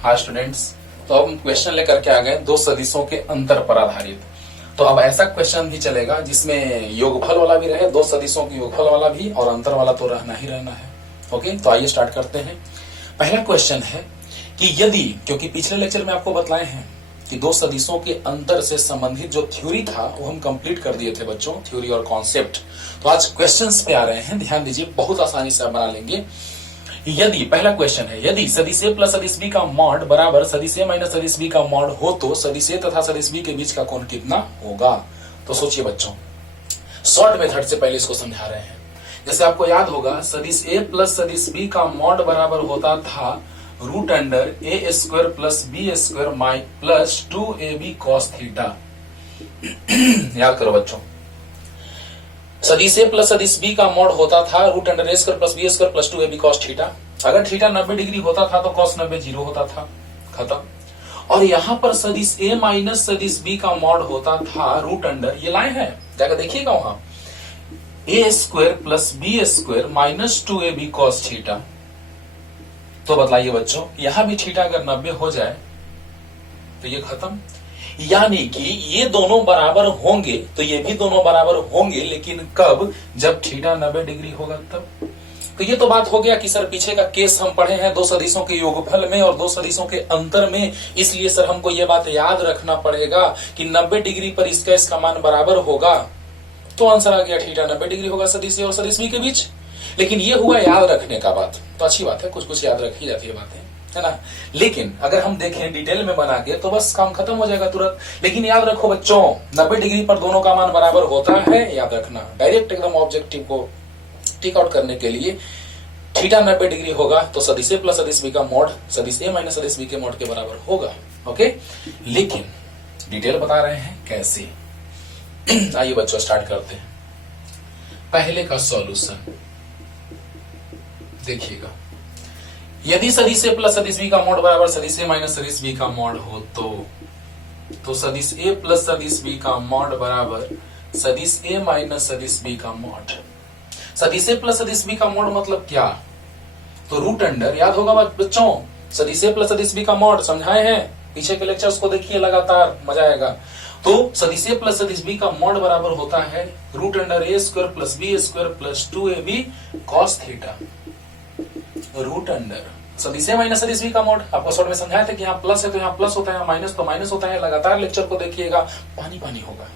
हाँ स्टूडेंट्स, तो अब हम क्वेश्चन लेकर के आ गए दो सदिशों के अंतर पर आधारित। तो अब ऐसा क्वेश्चन भी चलेगा जिसमें योगफल वाला भी रहे, दो सदिशों के योगफल वाला भी, और अंतर वाला तो रहना ही रहना है। ओके, तो आइए स्टार्ट करते हैं। पहला क्वेश्चन है कि यदि, क्योंकि पिछले लेक्चर में आपको बतलाए हैं कि दो सदिशों के अंतर से संबंधित जो थ्योरी था वो हम कंप्लीट कर दिए थे बच्चों, थ्योरी और कॉन्सेप्ट। तो आज क्वेश्चंस पे आ रहे हैं, ध्यान दीजिए, बहुत आसानी से आप बना लेंगे। यदि, पहला क्वेश्चन है, यदि सदिश ए प्लस सदिश बी का मॉड बराबर सदिश ए माइनस सदिश बी का मॉड हो तो सदिश ए तथा सदिश बी के बीच का कोण कितना होगा। तो सोचिए बच्चों, शॉर्ट मेथड से पहले इसको समझा रहे हैं। जैसे आपको याद होगा, सदिश ए प्लस सदिश बी का मॉड बराबर होता था root under A square plus B square माइ प्लस 2ab cos थीटा। याद करो बच्चों, सदिश ए प्लस सदिश बी का मॉड होता था root under A square plus B square plus 2ab cos theta. अगर थीटा 90 डिग्री होता था तो cos 90 जीरो होता था, खत्म। और यहां पर सदिश ए माइनस सदिश बी का मॉड होता था रूट अंडर, ये लाइन है, जाकर देखिएगा वहां, A square plus B square minus 2ab cos theta. तो बतलाइए बच्चों, यहां भी थीटा अगर 90 हो जाए तो ये खत्म। यानी कि ये दोनों बराबर होंगे तो ये भी दोनों बराबर होंगे, लेकिन कब? जब थीटा 90 डिग्री होगा तब। तो ये तो बात हो गया कि सर पीछे का केस हम पढ़े हैं दो सदिशों के योगफल में और दो सदिशों के अंतर में, इसलिए सर हमको ये बात याद रखना पड़ेगा कि 90 डिग्री पर इसका मान बराबर होगा। तो आंसर आ गया, थीटा 90 डिग्री होगा सदिश ए और सदिश बी के बीच। लेकिन ये हुआ याद रखने का बात, तो अच्छी बात है, कुछ कुछ याद रखी जाती है बातें, है ना। लेकिन अगर हम देखें डिटेल में बना के तो बस काम खत्म हो जाएगा तुरंत। लेकिन याद रखो बच्चों, 90 डिग्री पर दोनों का मान बराबर होता है, याद रखना। डायरेक्ट एकदम ऑब्जेक्टिव को टिक आउट करने के लिए थीटा 90 डिग्री होगा तो सदिश ए प्लस सदिश बी का मॉड सदिश ए माइनस सदिश बी के मॉड के बराबर होगा। ओके, लेकिन डिटेल बता रहे हैं कैसे। आइए बच्चों स्टार्ट करते हैं। पहले का सॉल्यूशन देखिएगा, यदि सदिश ए प्लस सदिश बी का मॉड बराबर सदिश ए माइनस सदिश बी का मॉड हो तो सदिश ए प्लस सदिश बी का मॉड बराबर सदिश ए माइनस सदिश बी का मॉड। सदिश ए प्लस सदिश बी का मॉड मतलब क्या? तो रूट अंडर, याद होगा बच्चों, सदिश ए प्लस सदिश बी का मॉड समझाए हैं, पीछे के लेक्चर्स को देखिए लगातार, मजा आएगा। तो सदिश ए प्लस सदिश बी का मॉड बराबर होता है root under A square plus B square plus 2ab cos theta. Root under सदिश ए माइनस सदिश बी का मॉड, आपको शॉर्ट में समझाया था कि यहाँ प्लस है तो यहाँ प्लस होता है, माइनस तो माइनस होता है। लगातार लेक्चर को देखिएगा, पानी पानी होगा।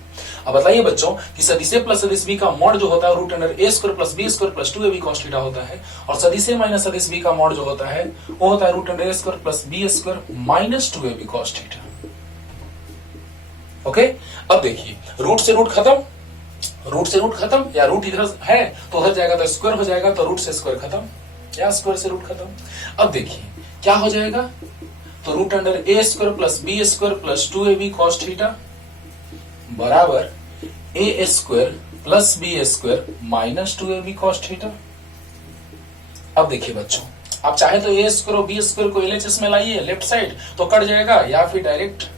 अब बताइए बच्चों कि सदिश ए प्लस सदिश बी का मॉड जो होता है root under A square plus B square plus 2ab cos theta होता है, और सदिश ए माइनस सदिश बी का मॉड जो होता है वो होता है root under A square plus B square minus 2ab cos theta. Okay, अब देखिए, रूट से रूट खत्म, रूट से रूट खत्म, या रूट इधर है तो उधर जाएगा तो स्क्वायर हो जाएगा, तो रूट से स्क्वायर खत्म या स्क्वायर से रूट खत्म। अब देखिए क्या हो जाएगा, तो root under A square plus B square plus 2ab cos theta बराबर A square plus B square minus 2ab cos theta. अब देखिए बच्चों, आप चाहे तो ए स्क्वायर और बी स्क्वायर को एलएचएस में लाइए लेफ्ट साइड तो कट जाएगा, या फिर डायरेक्ट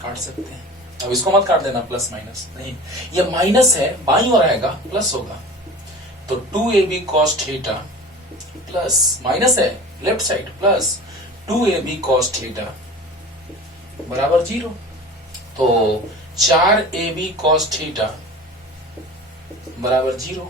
काट सकते हैं। अब इसको मत काट देना प्लस माइनस, नहीं, ये माइनस है, बाईं ओर आएगा प्लस होगा, तो 2ab cos थीटा प्लस माइनस है left side plus 2ab cos theta बराबर 0। तो 4ab cos थीटा बराबर 0।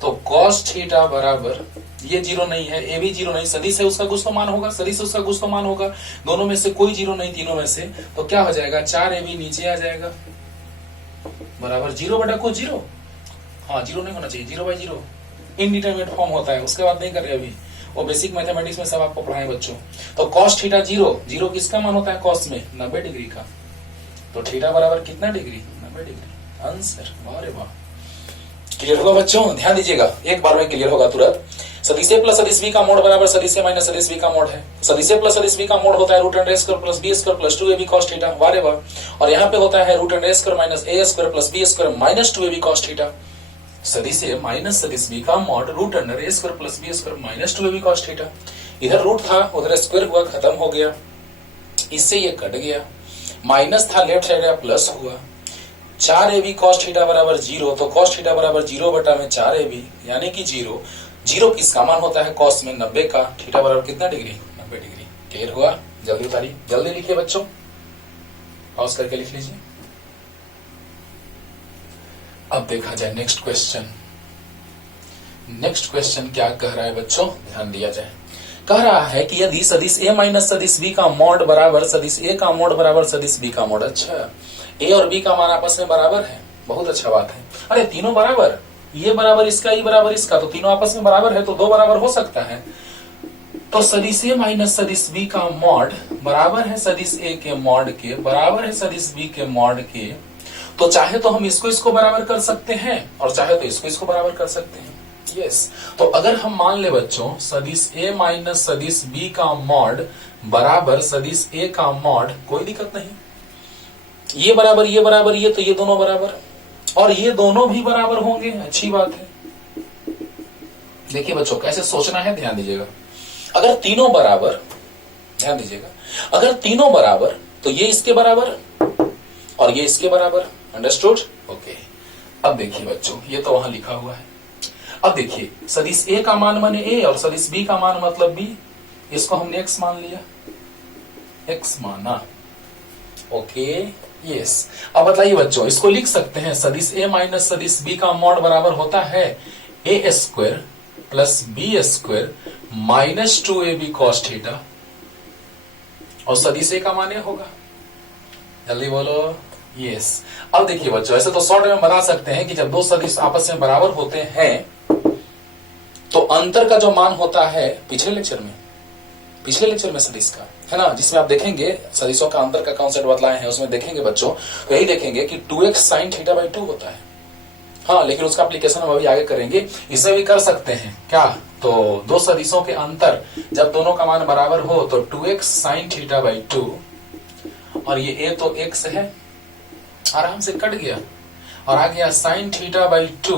तो cos थीटा बराबर, ये 0 नहीं है, ए भी 0 नहीं, सदिश है उसका कुछ तो मान होगा, सदिश उसका कुछ तो मान होगा, दोनों में से कोई 0 नहीं, तीनों में से, तो क्या हो जाएगा, 4ab नीचे आ जाएगा बराबर 0 बटा को 0। हाँ, 0 नहीं होना चाहिए, 0/0 इनडिटरमिनेट फॉर्म होता है, उसके बाद नहीं कर रहे अभी, वो बेसिक मैथमेटिक्स में सब आपको पढ़ाए बच्चों। तो cos थीटा 0 किसका मान होता है cos में? 90 डिग्री का। तो थीटा बराबर कितना डिग्री? 90 डिग्री। आंसर, अरे वाह, क्लियर होगा बच्चों, ध्यान दीजिएगा, एक बार में क्लियर होगा तुरंत। सदिश ए प्लस सदिश बी का मोड बराबर सदिश ए माइनस सदिश बी का मोड है। सदिश ए प्लस सदिश बी का मोड होता है root under A square plus B square plus 2ab cos theta, वारे वाह। और यहाँ पे होता है root under A square minus A square plus B square minus 2ab cos theta. सदिश ए माइनस सदिश बी का mod root under A square plus B square minus 2ab cos theta. इधर रूट था उधर स्क्वायर हुआ, खत्म हो गया, इससे ये कट गया, माइनस था लेफ्ट साइड प्लस हुआ, 4ab cos थीटा बराबर 0, तो cos थीटा बराबर 0 बटा में 4ab यानी कि 0। 0 किसका मान होता है cos में? 90 का। थीटा बराबर कितना डिग्री? 90 डिग्री। क्लियर हुआ? जल्दी उतारिए, जल्दी लिखिए बच्चों, पॉज करके लिख लीजिए। अब देखा जाए नेक्स्ट क्वेश्चन। नेक्स्ट क्वेश्चन क्या कह रहा है बच्चों, ध्यान दिया जाए। कह रहा है कि यदि सदिश a माइनस सदिश b का मॉड बराबर सदिश a का मॉड बराबर सदिश b का मॉड। अच्छा, a और b का मान आपस में बराबर है, बहुत अच्छा बात है। अरे तीनों बराबर, ये बराबर इसका, ये बराबर इसका, तो तीनों आपस में बराबर है, तो दो बराबर हो सकता है। तो सदिश a माइनस सदिश b का मॉड बराबर है सदिश a के मॉड के, बराबर है सदिश b के मॉड के। तो चाहे तो हम इसको बराबर कर सकते हैं और चाहे तो इसको बराबर कर सकते हैं। यस, तो अगर हम मान ले बच्चों सदिश a माइनस सदिश b का मॉड बराबर सदिश a का मॉड, कोई दिक्कत नहीं। ये बराबर ये, तो ये दोनों बराबर, और ये दोनों भी बराबर होंगे, अच्छी बात है। देखिए बच्चों कैसे सोचना है, ध्यान दीजिएगा। अगर तीनों बराबर, ध्यान दीजिएगा, अगर तीनों बराबर तो ये इसके बराबर और ये इसके बराबर, अंडरस्टूड? ओके। अब देखिए बच्चों, ये तो वहां लिखा हुआ है। अब देखिए सदिश a का मान माने a और सदिश b का मान मतलब b, इसको हमने x मान लिया, x माना। Okay, yes. अब बताइए बच्चों, इसको लिख सकते हैं सदिश a माइनस सदिश b का मॉड बराबर होता है a square plus b square minus 2ab cos theta, और सदिश a का मान ये होगा। जल्दी बोलो, यस। अब देखिए बच्चों, ऐसे तो शॉर्ट में बता सकते हैं कि जब दो सदिश आपस में बराबर होते हैं तो अंतर का जो मान होता है, पिछले लेक्चर में सदिश का है ना, जिसमें आप देखेंगे सदिशों का अंतर का कॉन्सेप्ट बतलाए हैं, उसमें देखेंगे बच्चों, तो यही देखेंगे कि 2x sin थीटा बाई 2 होता है। हाँ, लेकिन उसका एप्लीकेशन हम अभी आगे करेंगे। इसे भी कर सकते हैं क्या, तो दो सदिशों के अंतर जब दोनों का मान बराबर हो तो 2x sin थीटा बाई 2, और ये a तो x है, आराम से कट गया, और आ गया sin थीटा बाई 2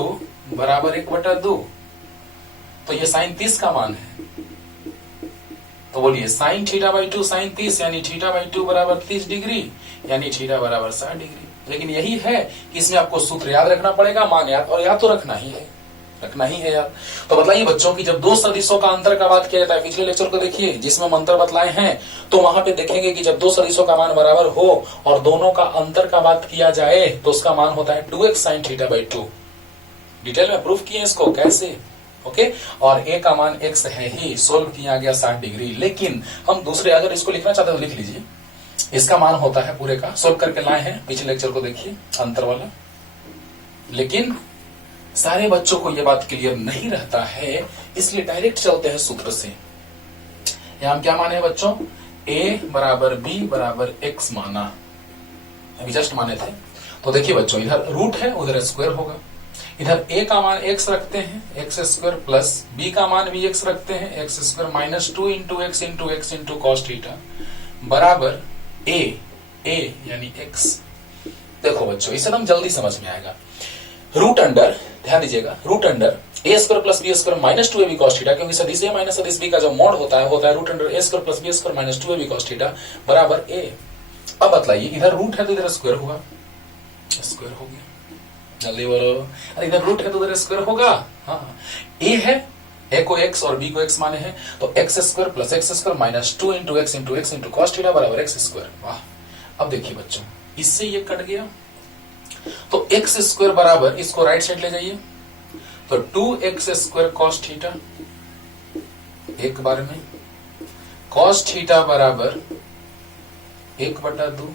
बराबर 1/2, तो ये sin 30 का मान है। तो बोलिए sin थीटा बाई 2 sin 30 यानी थीटा बाई 2 बराबर 30 डिग्री, यानी थीटा बराबर 60 डिग्री। लेकिन यही है कि इसमें आपको सूत्र याद रखना पड़ेगा, मान याद, और याद तो रखना ही है याद। तो बताइए बच्चों कि जब दो सदिशों का अंतर का बात किया जाता है, पिछले लेक्चर को देखिए जिसमें हम अंतर बतलाए हैं, तो वहां पे देखेंगे कि जब दो सदिशों का मान बराबर हो और दोनों का अंतर का बात किया जाए तो उसका मान होता है 2x sin theta by 2। Detail में प्रूफ किए इसको कैसे, ओके। और a का मान x है ही, सोल्व किया गया 60 डिग्री। लेकिन हम दूसरे अगर इसको लिखना चाहते हो तो लिख लीजिए, इसका मान होता है पूरे का, सोल्व करके लाए हैं, पिछले लेक्चर को देखिए अंतर वाला। लेकिन सारे बच्चों को यह बात क्लियर नहीं रहता है, इसलिए डायरेक्ट चलते हैं सूत्र से। यहां हम क्या माने बच्चों, a बराबर b बराबर x माना, अभी जस्ट माने थे। तो देखिए बच्चों, इधर रूट है उधर स्क्वायर होगा, इधर a का मान x रखते हैं x स्क्वायर, प्लस b का मान भी x रखते हैं x square, minus 2 into x into cos theta बराबर a यानी x। देखो बच्चों, इसे हम जल्दी समझ में आएगा। रूट अंडर, ध्यान दीजिएगा, root under a square plus b square minus 2ab cos theta, क्योंकि सदिश a माइनस सदिश b का जो मॉड होता है root under a square plus b square minus 2ab cos theta बराबर a। अब बतलाइए, इधर रूट है तो इधर स्क्वायर होगा, स्क्वायर हो गया, जल्दी बोलो। अरे इधर रूट है तो उधर स्क्वायर होगा। हाँ, a है, a को x और b को x माने हैं, तो x square plus x square minus 2 into x into cos theta बराबर x स्क्वायर। वाह, अब देखिए बच्चों, इससे ये कट गया, तो x स्क्वायर बराबर, इसको राइट साइड ले जाइए, तो 2x स्क्वायर कॉस थीटा, एक बार में कॉस थीटा बराबर 1/2,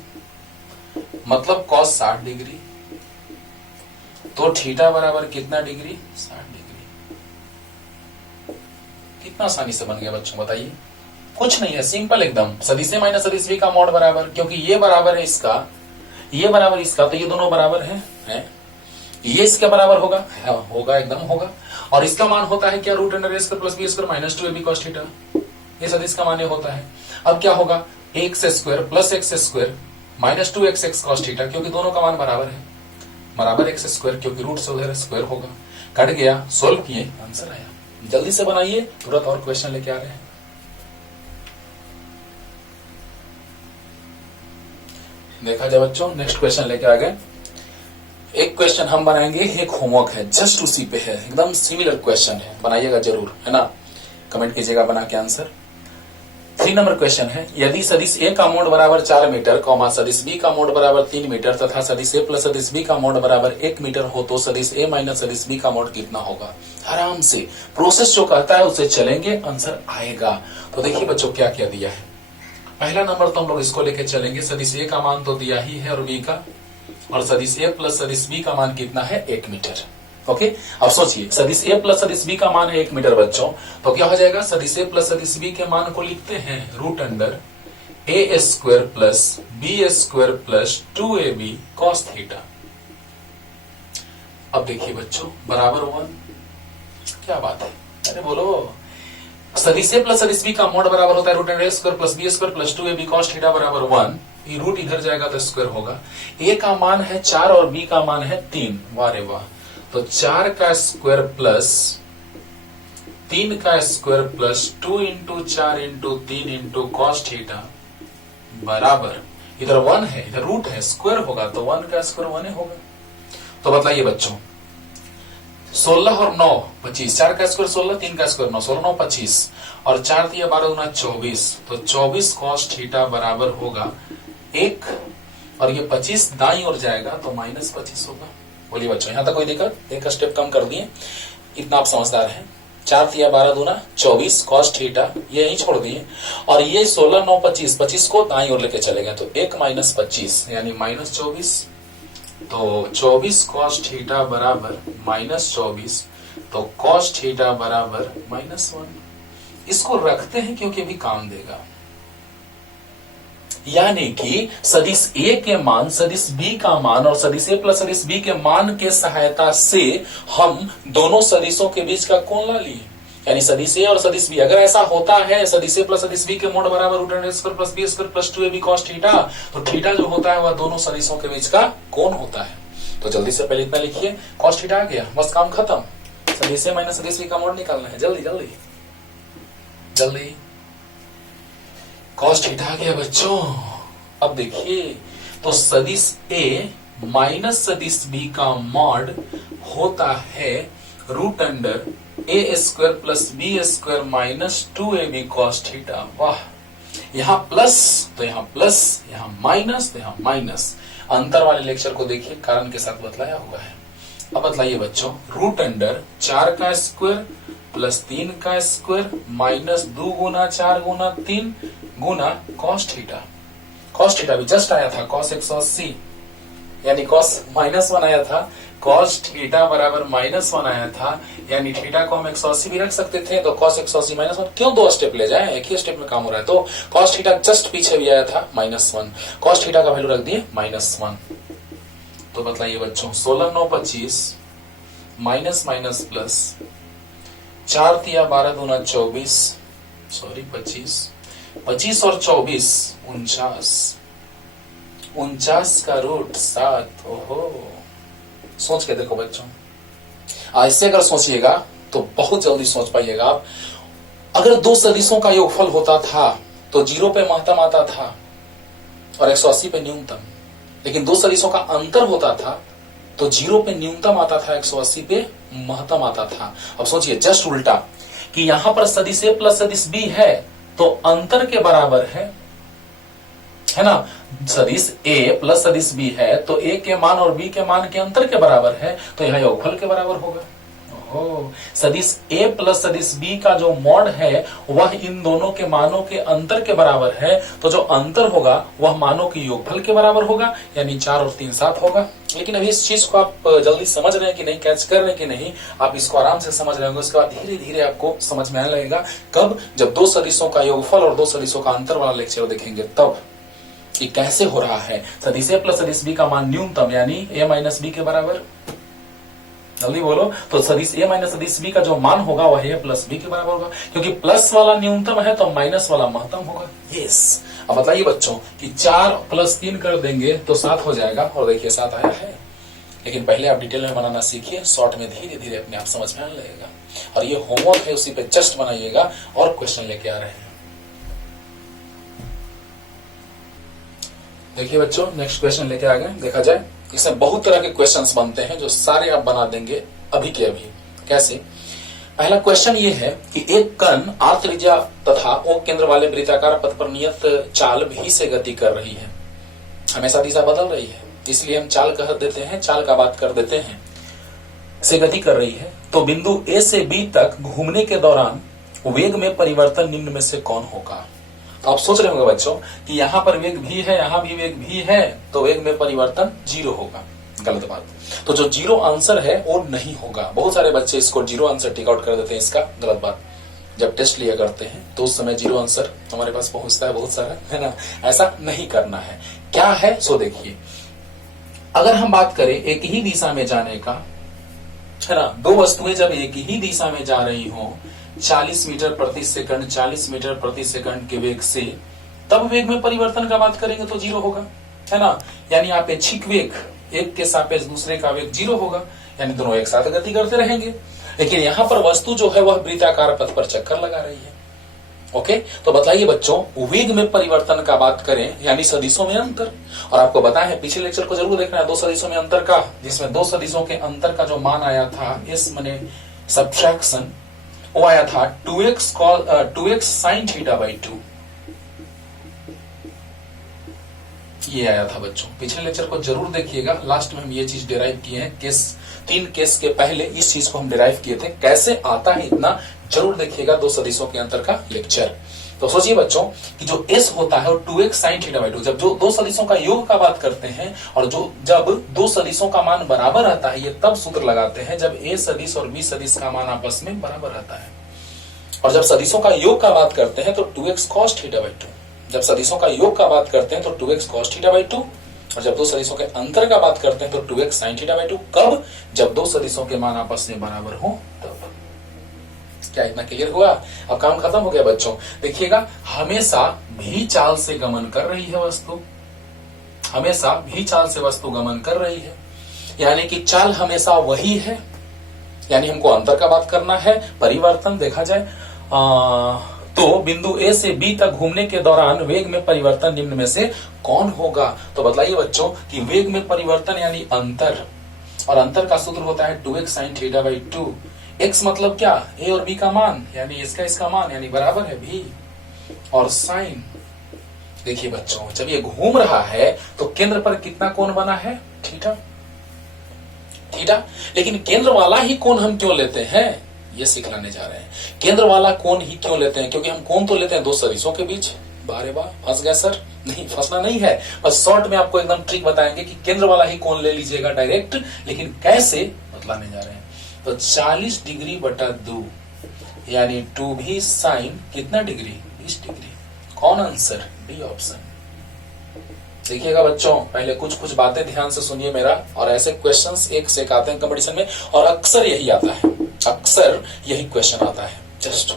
मतलब कॉस 60 डिग्री, तो थीटा बराबर कितना डिग्री, 60 डिग्री। कितना आसानी से बन गया बच्चों, बताइए। कुछ नहीं है, सिंपल एकदम, सदिश a माइनस सदिश b का मॉड बराबर, क्योंकि ये बराबर है इसका, ये बराबर इसका, तो ये दोनों बराबर हैं। ये इसके बराबर होगा, होगा एकदम होगा, और इसका मान होता है क्या, root under a square plus b square minus 2ab cos theta, ये सदिश का मान होता है। अब क्या होगा, x square plus x square minus 2x cos theta, क्योंकि दोनों का मान बराबर है, बराबर x स्क्वायर, क्योंकि रूट से उधर स्क्वायर होगा, कट गया, सोल्व किए, आंसर आया। जल्दी से बनाइए, तुरंत और क्वेश्चन लेके आ रहे हैं। देखा जाए बच्चों, नेक्स्ट क्वेश्चन लेके आ गए। एक क्वेश्चन हम बनाएंगे, एक होमवर्क है, जस्ट उसी पे है, एकदम सिमिलर क्वेश्चन है, बनाइएगा जरूर, है ना, कमेंट कीजिएगा बना के आंसर। 3 नंबर क्वेश्चन है, यदि सदिश ए का मोड बराबर 4 मीटर, सदिश बी का मोड बराबर 3 मीटर तथा सदिश ए प्लस सदिश बी का मोड बराबर 1 मीटर हो तो सदिश ए माइनस सदिश बी का मोड कितना होगा। आराम से प्रोसेस जो कहता है उसे चलेंगे, आंसर आएगा। तो देखिए बच्चों क्या क्या दिया है। पहला नंबर तो हम लोग इसको लेके चलेंगे, सदिश ए का मान तो दिया ही है और बी का, और सदिश ए प्लस सदिश बी का मान कितना है 1 मीटर। ओके, अब सोचिए सदिश ए प्लस सदिश बी का मान है 1 मीटर बच्चों, तो क्या हो जाएगा, सदिश ए प्लस सदिश बी के मान को लिखते हैं root under A square plus B square plus 2ab cos theta. अब देखिए बच्चों बराबर 1, क्या बात है, अरे बोलो, सदिश ए प्लस सदिश बी का मोड बराबर होता है root under A square plus B square plus 2ab cos theta बराबर 1। ये रूट इधर जाएगा तो स्क्वायर होगा। ए का मान है 4 और बी का मान है 3, वाह रे वाह, तो 4 का स्क्वायर प्लस 3 का square plus 2 into 4 into 3 into cos theta बराबर, इधर 1 है इधर रूट है, स्क्वायर होगा तो 1 का स्क्वायर 1 ही होगा। तो बताइए बच्चों 16 और 9 25, 4 का स्क्वायर 16, 3 का स्क्वायर 9, 16 9 25 और 4 दिया 12 गुना 24, तो 24 कॉस थीटा बराबर होगा 1, और ये 25 दाईं ओर जाएगा तो माइनस 25 होगा। बोलिए बच्चों यहां तक कोई दिक्कत, एक स्टेप कम कर दिए, इतना आप समझदार हैं। 4 दिया 12 दूना 24 कॉस थीटा ये यहीं छोड़ दिए, और ये 16 9 25, 25 को दाईं ओर लेके चले गए तो 1 माइनस 25 यानी माइनस 24, तो 24 कॉस थीटा बराबर माइनस 24, तो कॉस थीटा बराबर -1। इसको रखते हैं क्योंकि अभी काम देगा, यानी कि सदिश ए के मान, सदिश बी का मान और सदिश ए प्लस सदिश बी के मान के सहायता से हम दोनों सदिशों के बीच का कोण ला लिए, यानी सदिश ए और सदिश बी। अगर ऐसा होता है सदिश ए प्लस सदिश बी के मोड बराबर root under square plus B square plus 2ab cos theta, तो थीटा जो होता है वह दोनों सदिशों के बीच का कोण होता है। तो जल्दी से पहले इतना लिखिए, cos थीटा आ गया, बस काम खत्म। सदिश ए माइनस सदिश बी का मोड निकालना है, जल्दी जल्दी जल्दी। cos थीटा आ गया बच्चों। अब देखिए तो सदिश ए माइनस सदिश बी का मॉड होता है root under A square plus B square minus 2ab cos theta. वाह, यहां प्लस तो यहां प्लस, यहां माइनस तो यहां माइनस। अंतर वाले लेक्चर को देखिए, कारण के साथ बतलाया हुआ है। अब बतलाइए बच्चों, रूट अंडर 4 का स्क्वायर प्लस 3 का स्क्वायर माइनस 2 गुना 4 गुना 3 गुना cos थीटा। cos थीटा भी जस्ट आया था, cos 180 यानी cos -1 आया था, cos थीटा बराबर -1 आया था, यानी थीटा को हम 180 भी रख सकते थे, तो cos 180 -1 क्यों 2 स्टेप ले जाए, एक ही स्टेप में काम हो रहा है। तो cos थीटा जस्ट पीछे भी आया था -1, cos थीटा का वैल्यू रख दिए -1। तो बताइए बच्चों 16 9 25 माइनस माइनस प्लस 4 दिया 12 दूना 24, सॉरी 25, 25 और 24 49 का रूट 7। ओहो, सोच के देखो बच्चों, ऐसे अगर सोचिएगा तो बहुत जल्दी सोच पाइएगा आप। अगर दो सदिशों का योगफल होता था तो 0 पे महत्तम आता था और 180 पे न्यूनतम, लेकिन दो सदिशों का अंतर होता था तो 0 पे न्यूनतम आता था, 180 पे महत्तम आता था। अब सोचिए जस्ट उल्टा, कि यहां पर सदिश ए प्लस सदिश बी है तो अंतर के बराबर है ना, सदिश ए प्लस सदिश बी है तो ए के मान और बी के मान के अंतर के बराबर है, तो यहां योगफल के बराबर होगा। सदिश ए प्लस सदिश बी का जो मॉड है वह इन दोनों के मानों के अंतर के बराबर है, तो जो अंतर होगा वह मानों के योगफल के बराबर होगा, यानी 4 और 3 7 होगा। लेकिन अभी इस चीज को आप जल्दी समझ रहे हैं कि नहीं, कैच कर रहे हैं कि नहीं, आप इसको आराम से समझ रहे होंगे। उसके बाद धीरे धीरे आपको समझ में आने लगेगा, कब, जब दो सदिशों का योगफल और दो सदिशों का अंतर वाला लेक्चर देखेंगे तब, कि कैसे हो रहा है। सदिश ए प्लस सदिश बी का मान न्यूनतम यानी ए माइनस बी के बराबर, जल्दी बोलो, तो सदिश ए माइनस सदिश बी का जो मान होगा वह ए प्लस बी के बराबर होगा, क्योंकि प्लस वाला न्यूनतम है तो माइनस वाला महत्तम होगा। यस, अब बताइए बच्चों कि 4 + 3 कर देंगे तो 7 हो जाएगा, और देखिए 7 आया है। लेकिन पहले आप डिटेल में बनाना सीखिए, शॉर्ट में धीरे धीरे अपने आप समझ में आने लगेगा। और ये होमवर्क है, उसी पे जस्ट बनाइएगा और क्वेश्चन लेके आ रहे हैं। देखिए बच्चों, नेक्स्ट क्वेश्चन लेके आ गए। देखा जाए इसमें बहुत तरह के क्वेश्चंस बनते हैं जो सारे आप बना देंगे अभी के अभी। कैसे? पहला क्वेश्चन ये है कि एक कण आर त्रिज्या तथा ओ केंद्र वाले वृत्ताकार पथ पर नियत चाल भी से गति कर रही है, हमेशा दिशा बदल रही है, इसलिए हम चाल कह देते हैं, चाल का बात कर देते हैं, से गति कर रही है। तो बिंदु ए से बी तक घूमने के दौरान वेग में परिवर्तन निम्न में से कौन होगा। तो आप सोच रहे होंगे बच्चों कि यहाँ पर वेग भी है, यहाँ भी वेग भी है, तो वेग में परिवर्तन 0 होगा। गलत बात। तो जो 0 आंसर है वो नहीं होगा। बहुत सारे बच्चे इसको 0 आंसर टिक आउट कर देते हैं, इसका गलत बात। जब टेस्ट लिया करते हैं तो उस समय 0 आंसर हमारे पास पहुंचता है बहुत सारा, है ना। ऐसा नहीं करना है। क्या है सो देखिए, अगर हम बात करें एक ही दिशा में जाने का, है ना, दो वस्तुएं जब एक ही दिशा में जा रही हो 40 मीटर प्रति सेकंड 40 मीटर प्रति सेकंड के वेग से, तब वेग में परिवर्तन का बात करेंगे तो 0 होगा, है ना। यानी अपेक्षिक वेग एक के सापेक्ष दूसरे का वेग 0 होगा, यानी दोनों एक साथ गति करते रहेंगे। लेकिन यहाँ पर वस्तु जो है वह वृत्ताकार पथ पर चक्कर लगा रही है। ओके, तो बताइए बच्चों, वेग में परिवर्तन का बात करें यानी सदिशों में अंतर। और आपको बताया है, पिछले लेक्चर को जरूर देखना है, दो सदिशों में अंतर का, जिसमें दो सदिशों के अंतर का जो मान आया था इस मने सब्ट्रैक्शन, वो आया था 2x sin θ/2। ये आया था बच्चों, पिछले लेक्चर को जरूर देखिएगा। लास्ट में हम ये चीज डिराइव किए हैं, तीन केस के पहले इस चीज को हम डिराइव किए थे। कैसे आता है इतना जरूर देखिएगा, दो सदिशों के अंतर का लेक्चर। तो सोचिए बच्चों कि जो s होता है वो 2x sin θ/2, जब जो दो सदिशों का योग का बात करते हैं और जब दो सदिशों का मान बराबर आता है, ये तब सूत्र लगाते हैं जब a सदिश और b सदिश का मान आपस में बराबर रहता है। और जब सदिशों का योग का बात करते हैं तो 2x cos θ/2, जब सदिशों का योग का बात करते हैं तो 2x cos θ/2, और जब दो सदिशों के अंतर का बात करते हैं तो 2x sin θ/2। कब? जब दो सदिशों के मान आपस में बराबर हो तब। क्या इतना क्लियर हुआ? अब काम खत्म हो गया बच्चों। देखिएगा, हमेशा भी चाल से गमन कर रही है वस्तु, हमेशा भी चाल से वस्तु गमन कर रही है, यानी कि चाल हमेशा वही है। यानी हमको अंतर का बात करना है, परिवर्तन देखा जाए तो बिंदु ए से बी तक घूमने के दौरान वेग में परिवर्तन निम्न में से कौन होगा। तो बताइए बच्चों कि वेग में परिवर्तन यानी अंतर, और अंतर का सूत्र होता है 2x sin θ/2। x मतलब क्या? a और b का मान, यानी इसका मान, यानी बराबर है v, और साइन। देखिए बच्चों, जब ये घूम रहा है तो केंद्र पर कितना कोण बना है? थीटा। लेकिन केंद्र वाला ही कोण हम क्यों लेते हैं, ये सिखलाने जा रहे हैं। केंद्र वाला कोण ही क्यों लेते हैं? क्योंकि हम कोण तो लेते हैं दो सदिशों के बीच। बारे वाह, फंस गया सर? नहीं, फंसना नहीं है, बस शॉर्ट में आपको एकदम ट्रिक बताएंगे कि केंद्र वाला ही कोण ले लीजिएगा डायरेक्ट, लेकिन कैसे बतलाने जा रहे हैं। तो 40 डिग्री बटा 2 यानी 2v साइन कितना डिग्री? 20 डिग्री। कौन आंसर? D option. देखिएगा बच्चों, पहले कुछ बातें ध्यान से सुनिए मेरा, और ऐसे क्वेश्चंस एक से एक आते हैं कंपटीशन में, और अक्सर यही आता है, अक्सर यही क्वेश्चन आता है। जस्ट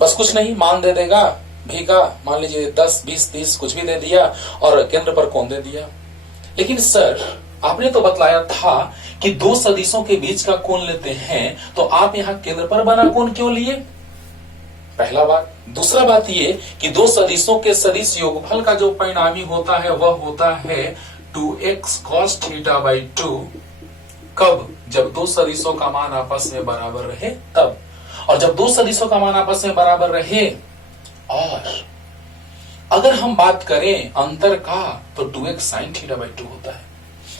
बस कुछ नहीं, मान दे देगा भी का, मान लीजिए 10 20 30 कुछ भी दे दिया और केंद्र पर कोण दे दिया। लेकिन सर आपने तो बतलाया था कि दो सदिशों के बीच का कोण लेते हैं, तो आप यहाँ केंद्र पर बना कोण क्यों लिए? पहला बात। दूसरा बात ये कि दो सदिशों के सदिश योगफल का जो परिणामी होता है वह होता है 2x cos θ/2। कब? जब दो सदिशों का मान आपस में बराबर रहे तब। और जब दो सदिशों का मान आपस में बराबर रहे, और अगर हम बात करें अंतर का, तो 2x sin θ/2 होता है।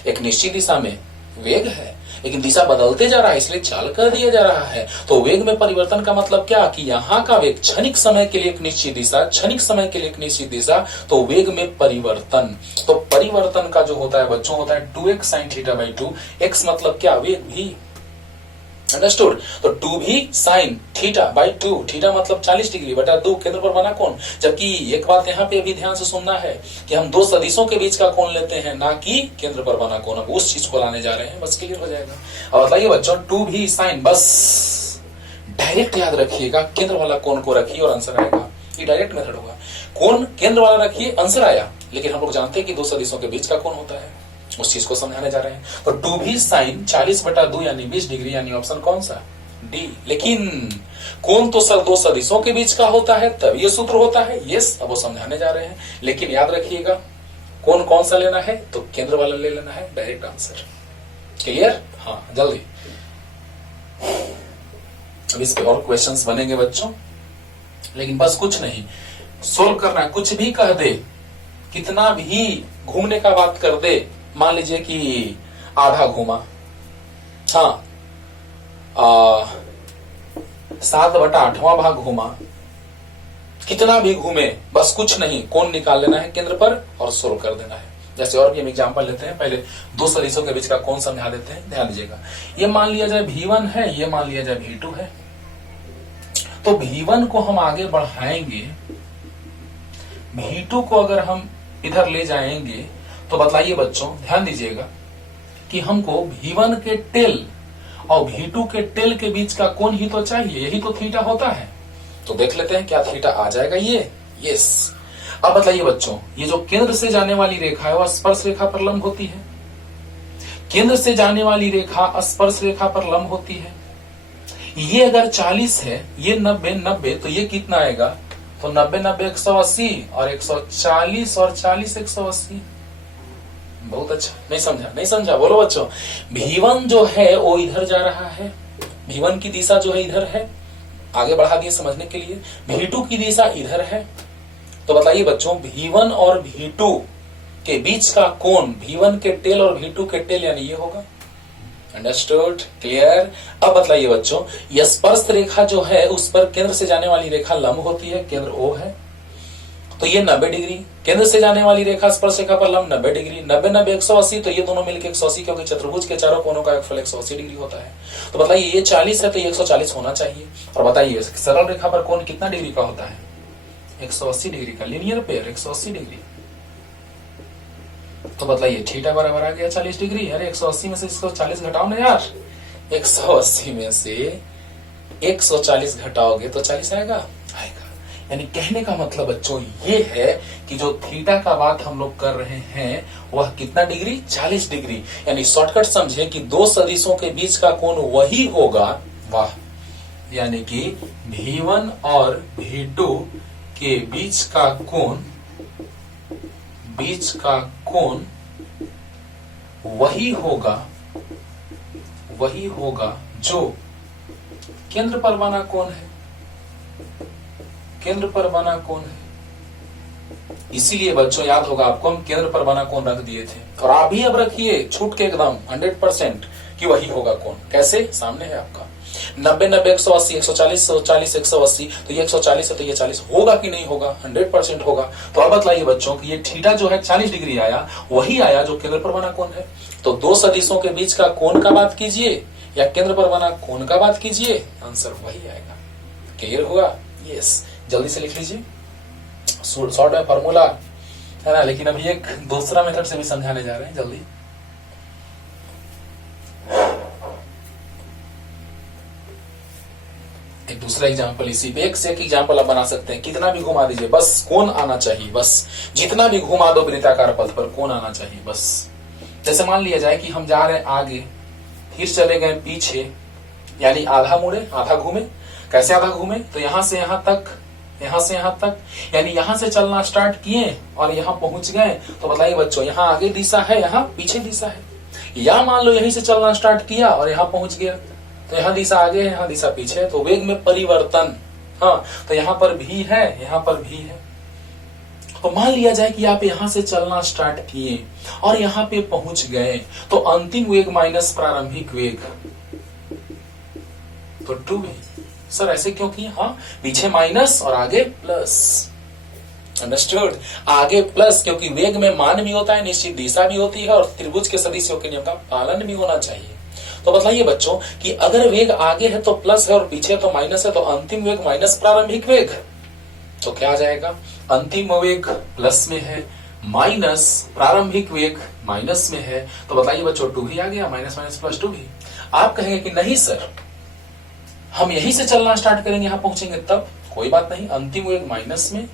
एक निश्चित दिशा में वेग है, लेकिन दिशा बदलते जा रहा है, इसलिए चाल कर दिया जा रहा है। तो वेग में परिवर्तन का मतलब क्या? कि यहाँ का वेग क्षणिक समय के लिए एक निश्चित दिशा, क्षणिक समय के लिए एक निश्चित दिशा, तो वेग में परिवर्तन। तो परिवर्तन का जो होता है बच्चों, होता है 2x sin θ/2। x मतलब क्या? वेग भी। अंडरस्टूड? तो 2v sin θ/2, थीटा मतलब 40 डिग्री बटा 2, केंद्र पर बना कोण। जबकि एक बात यहाँ पे भी ध्यान से सुनना है कि हम दो सदिशों के बीच का कोण लेते हैं, ना कि केंद्र पर बना कोण। अब उस चीज को लाने जा रहे हैं, बस क्लियर हो जाएगा। अब बताइए बच्चों, 2v sin, बस डायरेक्ट याद रखिएगा, केंद्र वाला कोण को रखिए और आंसर आएगा। ये डायरेक्ट मेथड होगा। कोण केंद्र वाला रखिए, आंसर आया। लेकिन हम लोग जानते हैं कि दो सदिशों के बीच का कोण होता है, उस चीज को समझाने जा रहे हैं। तो 2v sin 40 बटा 2 यानी 20 डिग्री, यानी ऑप्शन कौन सा? डी। लेकिन कोण तो सर दो सदिशों के बीच का होता है, तब ये सूत्र होता है। यस, अब वो समझाने जा रहे हैं। लेकिन याद रखिएगा, कोण कौन सा लेना है? तो केंद्र वाला ले लेना है, डायरेक्ट आंसर। क्लियर? हाँ, जल्दी। अब इस पे और क्वेश्चंस बनेंगे बच्चों, लेकिन बस कुछ नहीं सोल्व करना है। कुछ भी कह दे, कितना भी घूमने का बात कर दे, मान लीजिए कि आधा घूमा, हाँ 7/8वां भाग घूमा, कितना भी घूमे, बस कुछ नहीं कोण निकाल लेना है केंद्र पर और सोल्व कर देना है। जैसे और भी हम एग्जांपल लेते हैं, पहले दो सदिशों के बीच का कोण समझा देते हैं, ध्यान दीजिएगा। ये मान लिया जाए V1 है, ये मान लिया जाए V2 है, तो V1 को हम आगे बढ़ाएंगे, V2 को अगर हम इधर ले जाएंगे तो बतलाइए बच्चों, ध्यान दीजिएगा कि हमको V1 के टेल और V2 के टेल के बीच का कोण ही तो चाहिए, यही तो थीटा होता है। तो देख लेते हैं क्या थीटा आ जाएगा ये, यस। अब बताइए बच्चों, ये जो केंद्र से जाने वाली रेखा है वह स्पर्श रेखा पर लंब होती है, केंद्र से जाने वाली रेखा स्पर्श रेखा पर लंब होती है। ये अगर 40 है, ये 90 तो ये कितना आएगा, तो 90 180 और 140 और 40 180। बहुत अच्छा, नहीं समझा बोलो बच्चों। V1 जो है वो इधर जा रहा है, V1 की दिशा जो है इधर है, आगे बढ़ा दिए समझने के लिए। V2 की दिशा इधर है, तो बताइए बच्चों V1 और V2 के बीच का कोण V1 के टेल और V2 के टेल यानी ये होगा। Understood, clear. अब बताइए बच्चों, यह स्पर्श रेखा जो है उस पर केंद्र से जाने वाली रेखा लंब होती है, केंद्र O है, तो ये 90 डिग्री, केंद्र से जाने वाली रेखा स्पर्श रेखा पर लंब 90 डिग्री, 90 180, तो ये दोनों मिलकर 180, क्योंकि चतुर्भुज के चारों कोनों का योगफल 180 डिग्री होता है। तो बताइए ये 40 है तो ये 140 होना चाहिए। और बताइए सरल रेखा पर कोण कितना डिग्री का होता है, 180 डिग्री का, लीनियर पेयर 180 डिग्री। तो बताइए थीटा बराबर आ गया 40 डिग्री। अरे 180 में से 140 घटाओ ना यार, 180 में से 140 घटाओगे तो 40 आएगा। यानी कहने का मतलब बच्चों ये है कि जो थीटा का बात हम लोग कर रहे हैं वह कितना डिग्री, 40 डिग्री। यानी शॉर्टकट समझे कि दो सदिशों के बीच का कोण वही होगा, वाह, यानी कि V1 और V2 के बीच का कोण वही होगा जो केंद्र पर बना कोण है, केंद्र पर बना कोण है। इसीलिए बच्चों याद होगा आपको, हम केंद्र पर बना कोण रख दिए थे, और आप भी अब रखिए छूट के एकदम 100% कि वही होगा कोण। कैसे, सामने है आपका 90 180 140 140 180, तो ये 140 है तो ये 40 होगा कि नहीं होगा, 100% होगा। तो अब बतलाइए बच्चों कि ये थीटा जो है 40 डिग्री आया, वही आया जो केंद्र पर बना कोण है। तो दो सदिशों के बीच का कोण का बात कीजिए या केंद्र पर बना कोण का बात कीजिए, आंसर वही आएगा। क्लियर हुआ, यस। जल्दी से लिख लीजिए, शॉर्ट में फॉर्मूला है ना, लेकिन अभी एक दूसरा मेथड से भी समझाने जा रहे हैं, जल्दी। एक दूसरा एग्जांपल, इसी पे एक से एक एग्जांपल आप बना सकते हैं। कितना भी घुमा दीजिए, बस कोण आना चाहिए, बस जितना भी घुमा दो वृत्ताकार पथ पर कोण आना चाहिए बस। जैसे मान लिया जाए कि हम जा रहे हैं आगे, फिर चले गए पीछे, यानी आधा मुड़े आधा घूमे। कैसे आधा घूमे, तो यहां से यहां तक, यहां से यहां तक, यानी यहां से चलना स्टार्ट किए और यहां पहुंच गए। तो बताइए बच्चों, यहां आगे दिशा है, यहां पीछे दिशा है। या मान लो यहीं से चलना स्टार्ट किया और यहां पहुंच गया, तो यहां दिशा आगे है, यहां दिशा पीछे है, तो वेग में परिवर्तन, हाँ, तो यहां पर भी है, यहां पर भी है। तो मान लिया जाए कि आप यहां से चलना स्टार्ट किए और यहां पे पहुंच गए, तो अंतिम वेग माइनस प्रारंभिक वेग, तो 2v। सर ऐसे क्यों किए, हाँ, पीछे माइनस और आगे प्लस। अंडरस्टूड, आगे प्लस, क्योंकि वेग में मान भी होता है, निश्चित दिशा भी होती है, और त्रिभुज के सदिशों के नियम का पालन भी होना चाहिए। तो बताइए बच्चों कि अगर वेग आगे है तो प्लस है और पीछे तो माइनस है, तो अंतिम वेग माइनस प्रारंभिक वेग, तो क्या आ जाएगा, अंतिम वेग प्लस में है, माइनस प्रारंभिक वेग माइनस में है। तो बताइए बच्चों 2v आ गया, माइनस माइनस प्लस 2v। आप कहेंगे कि नहीं सर, हम यहीं से चलना स्टार्ट करेंगे, यहां पहुंचेंगे तब। कोई बात नहीं, अंतिम वेग माइनस में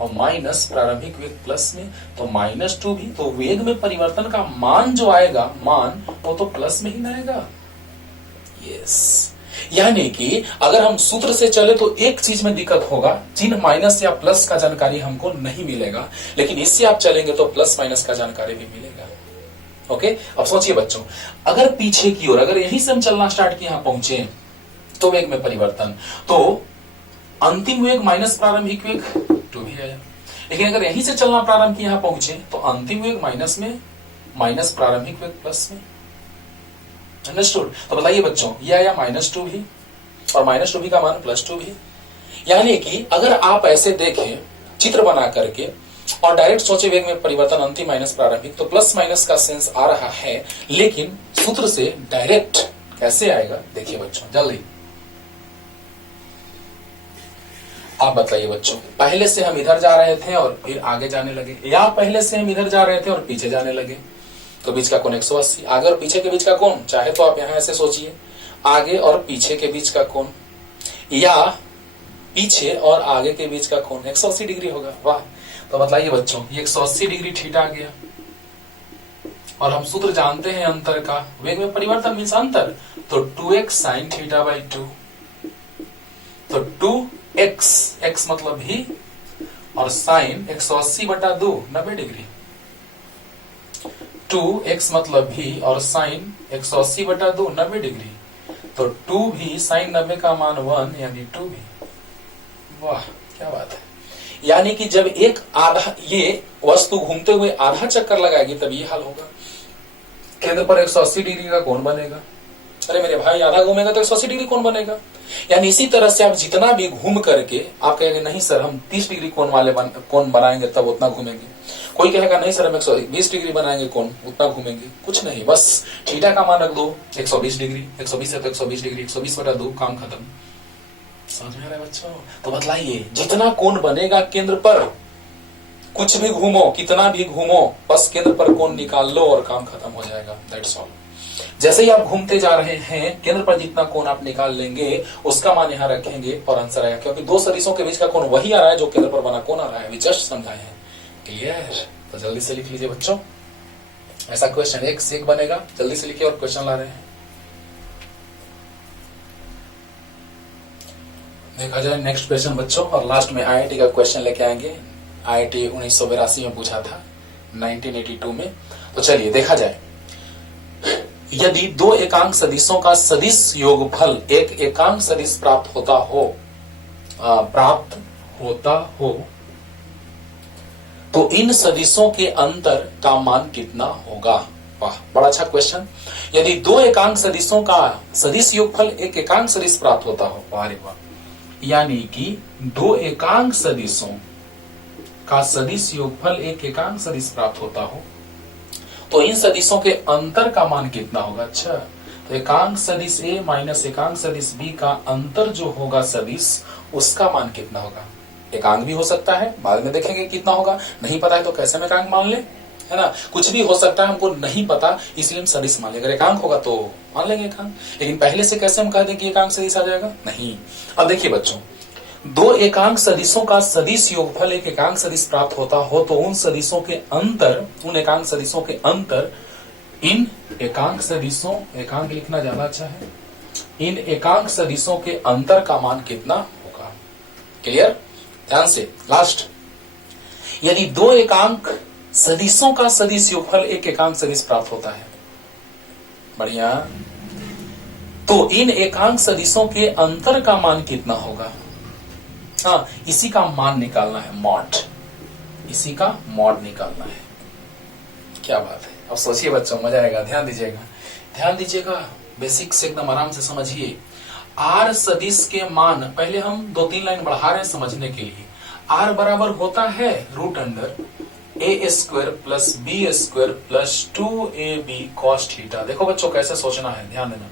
और माइनस प्रारंभिक वेग प्लस में, तो माइनस 2v। तो वेग में परिवर्तन का मान जो आएगा, मान वो तो प्लस में ही ना आएगा। यस, यानी कि अगर हम सूत्र से चले तो एक चीज में दिक्कत होगा, चिन्ह माइनस या प्लस का जानकारी हमको नहीं मिलेगा, लेकिन इससे आप चलेंगे तो प्लस माइनस का जानकारी भी मिलेगा। ओके, अब सोचिए बच्चों, अगर पीछे की ओर, अगर यहीं से हम चलना स्टार्ट किए, यहां पहुंचे, तो वेग में परिवर्तन, तो अंतिम वेग माइनस प्रारंभिक वेग 2 भी आया। लेकिन अगर यहीं से चलना प्रारंभ की यहां पहुंचे तो अंतिम वेग माइनस में, माइनस प्रारंभिक वेग प्लस में। अंडरस्टूड? तो बताइए बच्चों, ये आया -2 भी और -2 भी का मान +2 भी। यानी कि अगर आप ऐसे देखें चित्र बना करके और डायरेक्ट सोचे वेग में परिवर्तन अंतिम माइनस प्रारंभिक, तो प्लस माइनस का सेंस आ रहा है, लेकिन सूत्र से डायरेक्ट कैसे आएगा देखिए बच्चों जल्दी। आप बताइए बच्चों, पहले से हम इधर जा रहे थे और फिर आगे जाने लगे, या पहले से हम इधर जा रहे थे और पीछे जाने लगे, तो बीच का कोण 180। आगे और पीछे के बीच का कोण, चाहे तो आप यहां ऐसे सोचिए, आगे और पीछे के बीच का कोण, या पीछे और आगे के बीच का कोण 180 डिग्री होगा। वाह! तो बताइए बच्चों, ये 180 डिग्री थीटा आ गया। और हम सूत्र जानते हैं अंतर का, वेग में परिवर्तन मीन्स अंतर, तो 2x sin थीटा बाई 2, तो 2x, x मतलब भी, और साइन 180 बटा 2 90 डिग्री, 2x मतलब भी और साइन 180 बटा 2 90 डिग्री, तो 2 भी साइन 90 का मान 1 यानी 2 भी। वाह क्या बात है! यानी कि जब एक आधा ये वस्तु घूमते हुए आधा चक्कर लगाएगी तब ये हाल होगा, केंद्र पर 180 डिग्री का कोण बनेगा। अरे मेरे भाई, आधा घूमेगा तो 180 डिग्री कोण बनेगा। यानी इसी तरह से आप जितना भी घूम करके आप कहेंगे नहीं सर हम 30 डिग्री कोण वाले कोण बनाएंगे तब उतना घूमेंगे, कोई कहेगा नहीं सर हम 120 डिग्री बनाएंगे कोण उतना घूमेंगे, कुछ नहीं, बस थीटा का मान रख दो 120 डिग्री, 120 है तो 120 डिग्री, 120 बटा 2 काम खत्म। समझ में आ रहा है बच्चों? तो बतलाइए, जितना कोण बनेगा केंद्र पर, कुछ भी घूमो कितना भी घूमो, बस केंद्र पर कोण निकाल लो और काम खत्म हो जाएगा। That's all. जैसे ही आप घूमते जा रहे हैं केंद्र पर जितना कोण आप निकाल लेंगे उसका मान यहां रखेंगे और आंसर आएगा, क्योंकि दो सदिशों के बीच का कोण वही आ रहा है जो केंद्र पर बना कोण आ रहा है। जस्ट समझाए हैं। क्लियर? तो जल्दी से लिख लीजिए बच्चों, ऐसा क्वेश्चन एक से एक बनेगा, जल्दी से लिखिए और क्वेश्चन ला रहे हैं। देखा जाए नेक्स्ट क्वेश्चन बच्चों, और लास्ट में आईआईटी का क्वेश्चन लेके आएंगे। आईआईटी 1982 में पूछा था, 1982 में। तो चलिए देखा जाए, यदि दो एकांक सदिशों का सदिश योगफल एक एकांक सदिश प्राप्त होता हो तो इन सदिशों के अंतर का मान कितना होगा? वाह बड़ा अच्छा क्वेश्चन। यदि दो एकांक सदिशों का सदिश योगफल एक एकांक सदिश प्राप्त होता हो, वाह रे वाह, यानी कि दो एकांक सदिशों का सदिश योगफल एक एकांक सदिश प्राप्त होता हो तो इन सदिशों के अंतर का मान कितना होगा? अच्छा, तो एकांक सदिश ए माइनस एकांक सदिश बी का अंतर जो होगा सदिश, उसका मान कितना होगा? एकांक भी हो सकता है, बाद में देखेंगे कितना होगा, नहीं पता है तो कैसे हम एकांक मान ले, है ना, कुछ भी हो सकता है, हमको नहीं पता इसलिए हम सदिश मान ले। अगर एकांक होगा तो मान लेंगे एकांक, लेकिन पहले से कैसे हम कह दें कि एकांक सदिश आ जाएगा? नहीं। अब देखिए बच्चों, दो एकांक सदिशों का सदिश योगफल एक एकांक सदिश प्राप्त होता हो तो उन सदिशों के अंतर, उन एकांक सदिशों के अंतर इन एकांक सदिशों, एकांक लिखना ज्यादा अच्छा है, इन एकांक सदिशों के अंतर का मान कितना होगा? क्लियर? ध्यान से लास्ट, यदि दो एकांक सदिशों का सदिश योगफल एक एकांक सदिश प्राप्त होता है, बढ़िया, तो इन एकांक सदिशों के अंतर का मान कितना होगा? हाँ, इसी का मान निकालना है, मॉड, इसी का मॉड निकालना है। क्या बात है! अब सोचिए बच्चों, मजा आएगा, ध्यान दीजिएगा, ध्यान दीजिएगा, बेसिक से एकदम आराम से समझिए। आर सदिश के मान, पहले हम 2-3 लाइन बढ़ा रहे हैं समझने के लिए। आर बराबर होता है root under A square plus B square plus 2ab cos theta. देखो बच्चों कैसे सोचना है, ध्यान देना।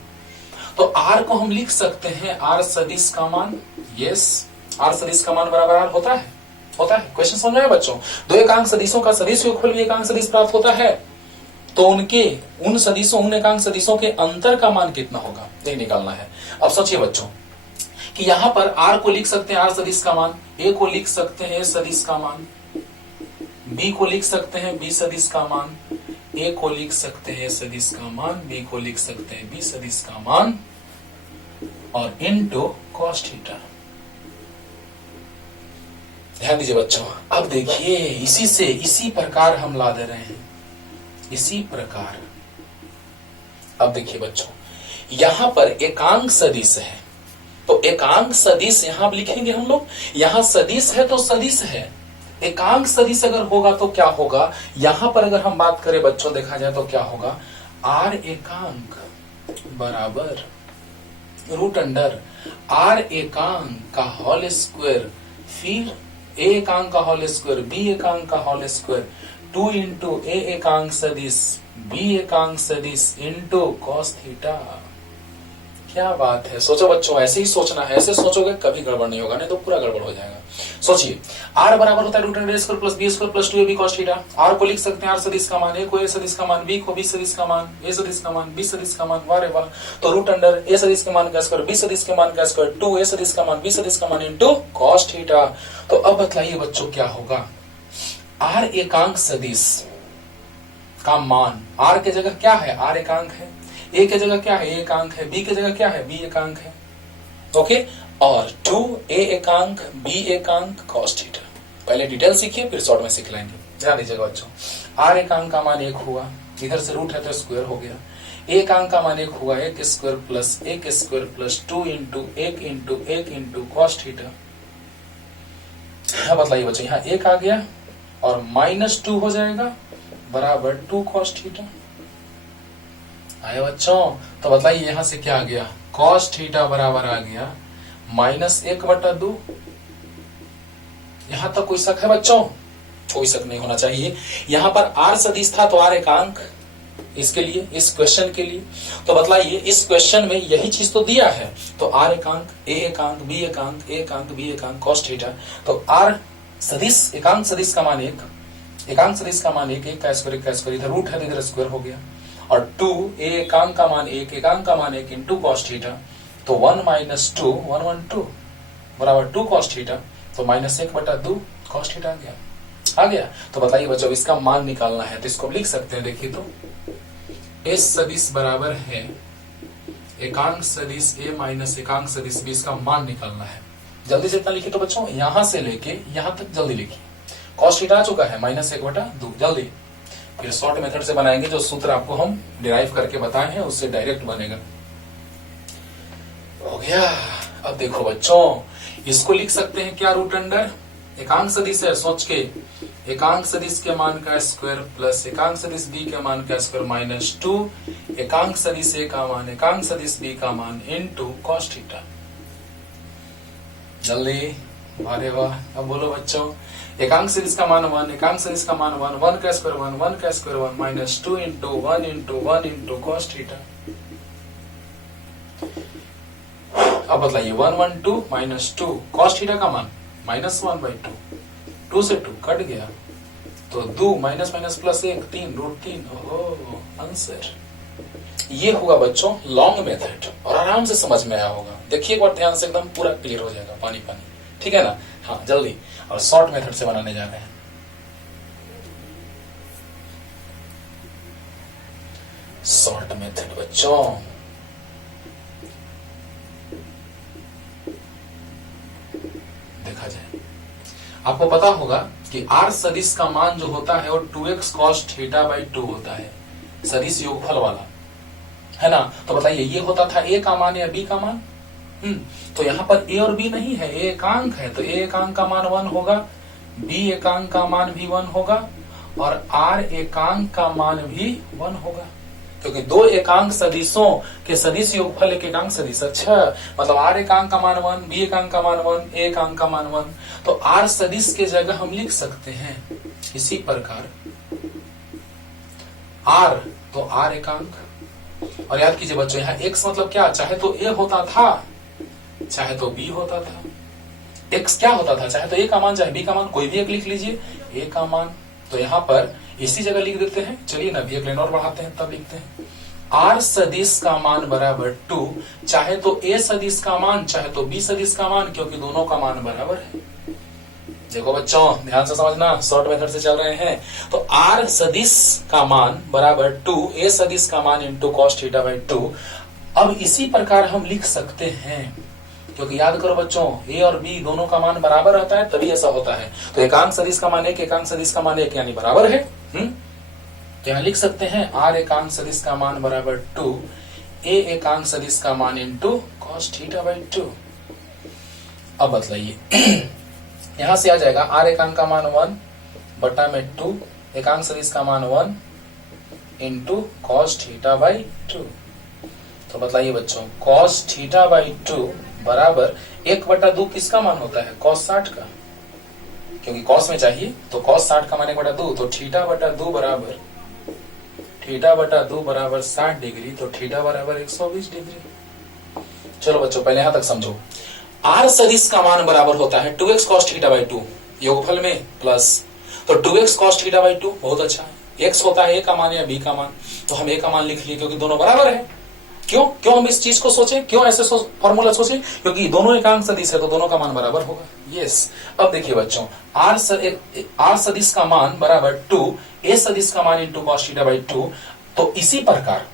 तो आर को हम लिख सकते हैं आर सदिश का मान, यस, आर सदिश का मान बराबर आर होता है, होता है। क्वेश्चन समझ में आया बच्चों? दो एकांक सदिशों का सदिश योगफल भी एकांक सदिश प्राप्त होता है तो उनके, उन सदिशों, उन एकांक सदिशों के अंतर का मान कितना होगा ये निकालना है। अब सोचिए बच्चों कि यहां पर आर को लिख सकते हैं आर सदिश का मान, ए को लिख सकते हैं ए सदिश का मान, बी को लिख सकते हैं बी सदिश का मान, ए को लिख सकते हैं ए सदिश का मान, बी को लिख सकते हैं बी सदिश का मान, और इनटू cos थीटा। ध्यान दीजिए बच्चों, अब देखिए इसी से, इसी प्रकार हम ला दे रहे हैं, इसी प्रकार। अब देखिए बच्चों, यहां पर एकांक सदिश है, तो एकांक सदिश यहां लिखेंगे हम लोग, यहां सदिश है तो सदिश है, एकांक सदिश अगर होगा तो क्या होगा, यहां पर अगर हम बात करें बच्चों देखा जाए तो क्या होगा, आर एकांक बराबर रूट अंडर आर एकांक का होल स्क्वायर, फिर ए एकांक का होल स्क्वायर, बी एकांक का होल स्क्वायर, 2 इंटू ए एकांक सदिश बी एकांक सदिश इंटू कॉस थीटा। क्या बात है, सोचो बच्चों, ऐसे ही सोचना है, ऐसे सोचोगे कभी गड़बड़ नहीं होगा, नहीं तो पूरा गड़बड़ हो जाएगा। सोचिए, आर बराबर होता है root under square plus B square plus 2ab cos theta. R को लिख सकते हैं आर सदिश का मान, ए को ए सदिश का मान, बी को बी सदिश का मान, ए सदिश का मान, बी सदिश का मान, वाह रे वाह। तो रूट अंडर ए सदिश के मान का स्क्वायर, बी सदिश के मान का स्क्वायर, 2 ए सदिश का मान, बी सदिश का मान इनटू cos थीटा। तो अब बतलाइए बच्चों क्या होगा, आर एकांक सदिश का मान, आर के जगह क्या है, आर एकांक है, ए के जगह क्या है, ए एकांक है, बी के जगह क्या है, बी एकांक है, ओके। और 2 ए एकांक बी एकांक cos थीटा। पहले डिटेल सीखिए फिर शॉर्ट में सीख लेंगे, ध्यान दीजिएगा बच्चों। आर एकांक का मान 1 हुआ, इधर से रूट है तो स्क्वायर हो गया, ए एकांक का मान 1 हुआ, 1 square plus 2 into 1 into cos theta. बताइए बच्चों, यहाँ 1 आ गया और -2 हो जाएगा बराबर 2 cos थीटा। आया बच्चों, तो बताइए यहां से क्या आ गया, cos थीटा बराबर आ गया -1/2। यहां तक कोई शक है बच्चों, कोई शक नहीं होना चाहिए। यहां पर आर सदिश था तो आर एकांक, इसके लिए, इस क्वेश्चन के लिए। तो बतलाइए इस क्वेश्चन में यही चीज तो दिया है, तो आर एकांक, ए एकांक, बी एकांक, ए एकांक, बी एकांक, cos थीटा। तो आर सदिश, एकांक सदिश का मान 1, एकांक सदिश का मान 1 का स्क्वायर, इधर रूट है तो इधर स्क्वायर हो गया, और 2 ए एकांक का मान 1, एकांक का मान 1 इंटू cos थीटा। तो 1 - 2 112 बराबर 2 cos थीटा। तो -1/2 cos थीटा आ गया। तो बताइए बच्चों, इसका मान निकालना है तो इसको लिख सकते हैं, देखिए तो एस सदिश बराबर है एकांक सदिश ए माइनस एकांक सदिश बी, इसका मान निकालना है। जल्दी से इतना लिखिए तो बच्चों, यहां से लेके यहां तक जल्दी लिखिए। cos थीटा आ चुका है -1/2, जल्दी। फिर शॉर्ट मेथड से बनाएंगे, जो सूत्र आपको हम डिराइव करके बताए हैं उससे डायरेक्ट बनेगा। हो गया। अब देखो बच्चों, इसको लिख सकते हैं क्या, रूट अंडर एकांक सदिश है, सोच के, एकांक सदिश के मान का स्क्वायर प्लस एकांक सदिश बी के मान का स्क्वायर -2 एकांक सदिश ए का मान, एकांक सदिश बी का मान इनटू cos थीटा। जल्दी, वाह वाह। अब बोलो बच्चों, एकांक सदिश का मान 1, एकांक सदिश का मान 1, 1 का स्क्वायर 1, 1 का square 1, -2 into 1 into cos theta. अब बताइए 112 -2 cos थीटा का मान -1/2, 2 से 2 कट गया, तो 2 माइनस प्लस 1 3 √3। ओहो, आंसर ये होगा बच्चों लॉन्ग मेथड, और आराम से समझ में आया होगा। देखिए एक बार ध्यान से, एकदम पूरा क्लियर हो जाएगा, पानी पानी, ठीक है ना। हाँ जल्दी, और शॉर्ट मेथड से बनाने जा रहे हैं। शॉर्ट मेथड बच्चों, देखा जाए, आपको पता होगा कि आर सदिश का मान जो होता है वो 2x cos θ/2 होता है, सदिश योगफल वाला, है ना। तो बताइए ये होता था a का मान या b का मान? तो यहाँ पर a और b नहीं है, a एकांक है, तो a एकांक का मान 1 होगा, b एकांक का मान भी 1 होगा, और r एकांक का मान भी 1 होगा, क्योंकि दो एकांक सदिशों के सदिश योगफल एक एकांक सदिश। अच्छा, मतलब r एकांक का मान 1, b एकांक का मान 1, a एकांक का मान 1, तो r सदिश के जगह हम लिख सकते हैं इसी प्रकार r, तो r एकांक। और याद कीजिए बच्चों, यहाँ x मतलब क्या, चाहे तो a होता था चाहे तो b होता था। x क्या होता था, चाहे तो a का मान चाहे b का मान, कोई भी एक लिख लीजिए, a का मान। तो यहाँ पर इसी जगह लिख देते हैं, चलिए ना भी एक लाइन और बढ़ाते हैं, तब लिखते हैं r सदिश का मान बराबर 2, चाहे तो a सदिश का मान चाहे तो b सदिश का मान, क्योंकि दोनों का मान बराबर है। देखो बच्चों ध्यान से समझना, शॉर्ट मेथड से चल रहे हैं। तो r सदिश का मान बराबर 2 a सदिश का मान इंटू cos θ/2। अब इसी प्रकार हम लिख सकते हैं, क्योंकि याद करो बच्चों, a और b दोनों का मान बराबर रहता है तभी ऐसा होता है। तो एकांक सदिश का मान 1, एकांक सदिश का मान 1, यानी बराबर है। तो यहाँ लिख सकते हैं r एकांक सदिश का मान बराबर 2 a एकांक सदिश का मान इंटू cos θ/2। अब बतलाइए यहां से आ जाएगा r एकांक का मान 1 बटा में 2 एकांक सदिश का मान 1 इंटू cos थीटा बाई 2। तो बतलाइए बच्चों cos थीटा बाई 2 बराबर 1/2 किसका मान होता है? cos 60 का, क्योंकि cos में चाहिए तो cos 60 का मान 1/2, तो थीटा बटा 2 बराबर 60 डिग्री, तो थीटा बराबर 120 डिग्री। चलो बच्चों पहले यहां तक समझो। r सदिश का मान बराबर होता है 2x cos थीटा बाई 2 योगफल में प्लस, तो 2x cos थीटा बाई 2 बहुत अच्छा है। x होता है a का मान या b का मान, तो हम a का मान लिख लिए क्योंकि दोनों बराबर है। क्यों हम इस चीज को सोचे, क्यों ऐसे फॉर्मूला सोचे? क्योंकि दोनों एकांक सदिश है तो दोनों का मान बराबर होगा। यस अब देखिए बच्चों r सदिश का मान बराबर 2 a सदिश का मान इंटू cos थीटा बाई 2। तो इसी प्रकार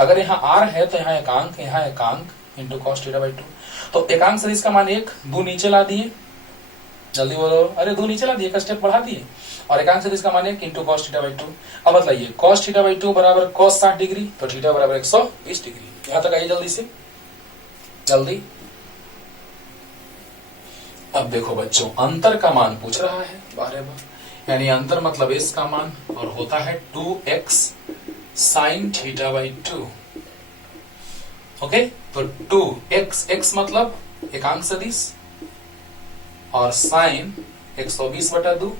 अगर यहाँ r है तो यहाँ एकांक इंटू cos थीटा बाई 2। तो एकांक सदिश का मान 1, 2 नीचे ला दिए, जल्दी बोलो, अरे 2 नीचे ला दिए, एक स्टेप बढ़ा दिए, और एकांक सदिश का मान 1 इंटू cos थीटा बाई 2। अब बताइए cos थीटा बाई 2 बराबर cos 60 डिग्री, तो थीटा बराबर 120 डिग्री। यहां तक आइए जल्दी से, जल्दी। अब देखो बच्चों अंतर का मान पूछ रहा है बार बार, यानी अंतर मतलब इस का मान, और होता है 2x sin theta by 2। Okay, तो 2x मतलब एकांक सदिश और साइन 120/2।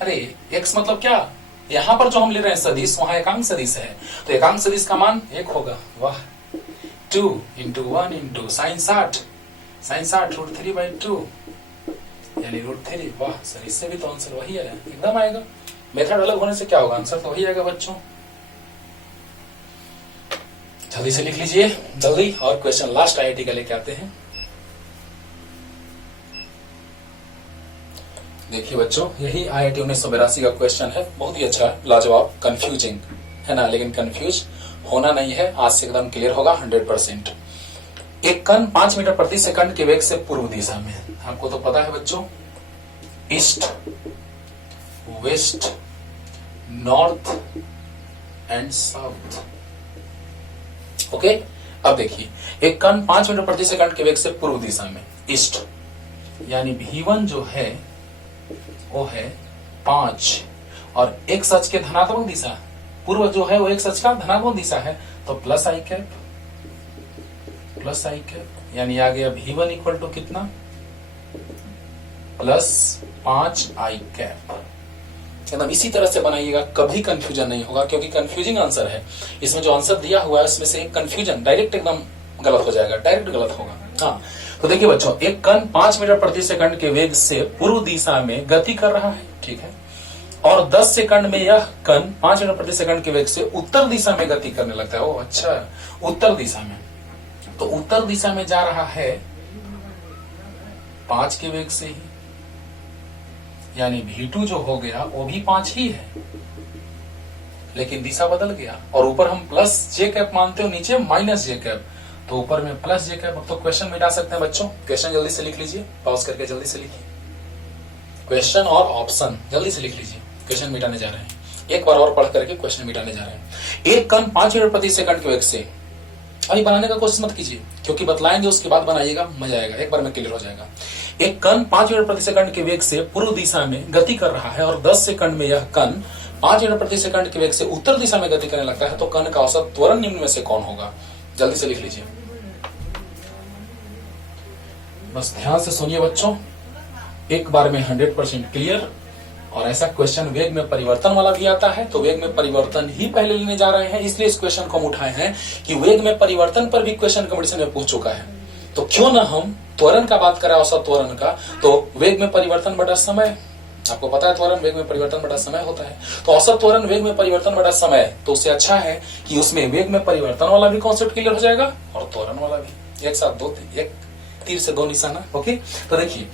अरे x मतलब क्या, यहां पर जो हम ले रहे हैं सदिश वहां एकांक सदिश है, तो एकांक सदिश का मान 1 होगा। वाह, 2 इंटू 1 इंटू साइन 60 √3/2 यानी √3। वाह सर, इससे भी तो आंसर वही है, एकदम आएगा। मेथड अलग होने से क्या होगा, आंसर तो वही आएगा बच्चों। जल्दी से लिख लीजिए जल्दी, और क्वेश्चन लास्ट आईआईटी का लेके आते हैं। देखिए बच्चों यही आईआईटी 1982 का क्वेश्चन है, बहुत ही अच्छा, लाजवाब, कंफ्यूजिंग है ना, लेकिन कंफ्यूज होना नहीं है, आज से एकदम क्लियर होगा 100%। एक कण 5 मीटर प्रति सेकंड के वेग से पूर्व दिशा में, आपको तो पता है बच्चों, east, west, north and south. Okay, अब देखिए एक कण 5 मीटर प्रति सेकंड के वेग से पूर्व दिशा में, ईस्ट यानी v1 जो है वो है 5, और एक सच के धनात्मक दिशा, पूर्व जो है वो एक सच का धनात्मक दिशा है, तो प्लस आई कैप, यानी आ गया v1 इक्वल टू कितना, प्लस 5 आई कैप। एकदम इसी तरह से बनाइएगा, कभी कंफ्यूजन नहीं होगा, क्योंकि कंफ्यूजिंग आंसर है। इसमें जो आंसर दिया हुआ है उसमें से एक कंफ्यूजन डायरेक्ट एकदम गलत हो जाएगा, डायरेक्ट गलत होगा। हाँ, तो देखिए बच्चों एक कण 5 मीटर प्रति सेकंड के वेग से पूर्व दिशा में गति कर रहा है, ठीक है, और 10 सेकंड में यह कण 5 मीटर प्रति सेकंड के वेग से उत्तर दिशा में गति करने लगता है। ओ अच्छा, उत्तर दिशा में, तो उत्तर दिशा में जा रहा है 5 के वेग से ही, यानी v2 जो हो गया वो भी 5 ही है, लेकिन दिशा बदल गया, और ऊपर हम प्लस जे कैप मानते हो, नीचे माइनस जे कैप, तो ऊपर में प्लस जे कैप। अब तो क्वेश्चन मिटा सकते हैं बच्चों, क्वेश्चन जल्दी से लिख लीजिए, पॉज करके जल्दी से लिखिए, क्वेश्चन और ऑप्शन जल्दी से लिख लीजिए, क्वेश्चन मिटाने जा रहे हैं, एक बार और पढ़ करके क्वेश्चन मिटाने जा रहे हैं। एक कण 5 मीटर प्रति सेकंड के वेग से, अभी बनाने का कोशिश मत कीजिए क्योंकि बतलाएंगे उसके बाद बनाइएगा, मजा आएगा, एक बार में क्लियर हो जाएगा। एक कण 5 मीटर प्रति सेकंड के वेग से पूर्व दिशा में गति कर रहा है, और 10 सेकंड में यह कण 5 मीटर प्रति सेकंड के वेग से उत्तर दिशा में गति करने लगता है, तो कण का औसत त्वरण निम्न में से कौन होगा? जल्दी से लिख लीजिए, बस ध्यान से सुनिए बच्चों, एक बार में 100% क्लियर। और ऐसा क्वेश्चन वेग में परिवर्तन वाला भी आता है, तो वेग में परिवर्तन ही पहले लेने जा रहे हैं, इसलिए इस क्वेश्चन को हम उठाए हैं कि वेग में परिवर्तन पर भी क्वेश्चन कंपटीशन में पूछ चुका है, तो क्यों ना हम त्वरण का बात करें, औसत त्वरण का। तो वेग में परिवर्तन बटा समय, आपको पता है त्वरण वेग में परिवर्तन बटा समय होता है, तो औसत त्वरण वेग में परिवर्तन बटा समय, तो उससे अच्छा है कि उसमें वेग में परिवर्तन वाला भी कॉन्सेप्ट क्लियर हो जाएगा और त्वरण वाला भी, एक साथ एक तीर से दो निशाना। ओके, तो देखिए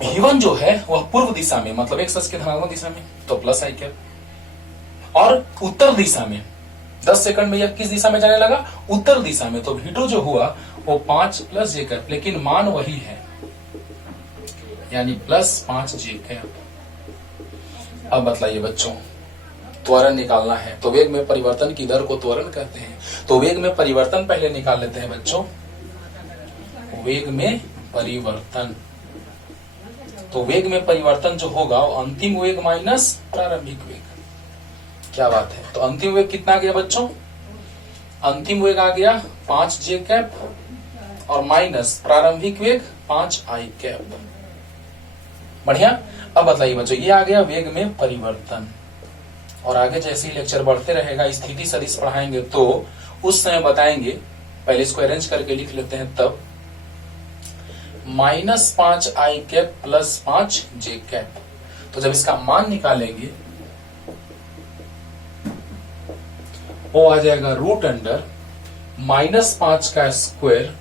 v1 जो है वह पूर्व दिशा में, मतलब एक सच के धनात्मक दिशा में, तो प्लस आई कैप, और उत्तर दिशा में 10 सेकंड में यह किस दिशा में जाने लगा? उत्तर दिशा में, तो v2 जो हुआ वो 5 प्लस जे कैप, लेकिन मान वही है, यानी प्लस 5 जे कैप। अब बतलाइए बच्चों, त्वरण निकालना है, तो वेग में परिवर्तन की दर को त्वरण कहते हैं, तो वेग में परिवर्तन पहले निकाल लेते हैं बच्चों। वेग में परिवर्तन। तो वेग में परिवर्तन जो होगा वो अंतिम वेग माइनस प्रारंभिक वेग। क्या बात है। तो अंतिम वेग कितना आ गया बच्चों? अंतिम वेग आ गया 5j कैप और माइनस प्रारंभिक वेग 5i कैप। बढ़िया। अब बताइए बच्चों, ये आ गया वेग में परिवर्तन। और आगे जैसे ही लेक्चर बढ़ते रहेगा, स्थिति सदिश पढ़ाएंगे तो उस समय बताएंगे। पहले इसको अरेंज करके लिख लेते हैं तब। -5i cap plus 5j cap. तो जब इसका मान निकालेंगे वो आ जाएगा रूट अंडर -5 का स्क्वायर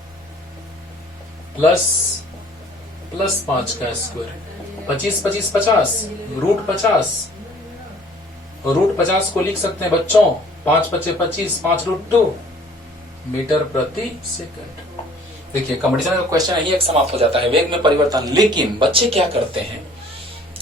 प्लस 5 का स्क्वायर। 25 25 50 रूट 50। रूट 50 को लिख सकते हैं बच्चों 5 5 25 5 रूट 2 मीटर प्रति सेकंड। देखिए कंपटीशन का क्वेश्चन यही एक समाप्त हो जाता है, वेग में परिवर्तन। लेकिन बच्चे क्या करते हैं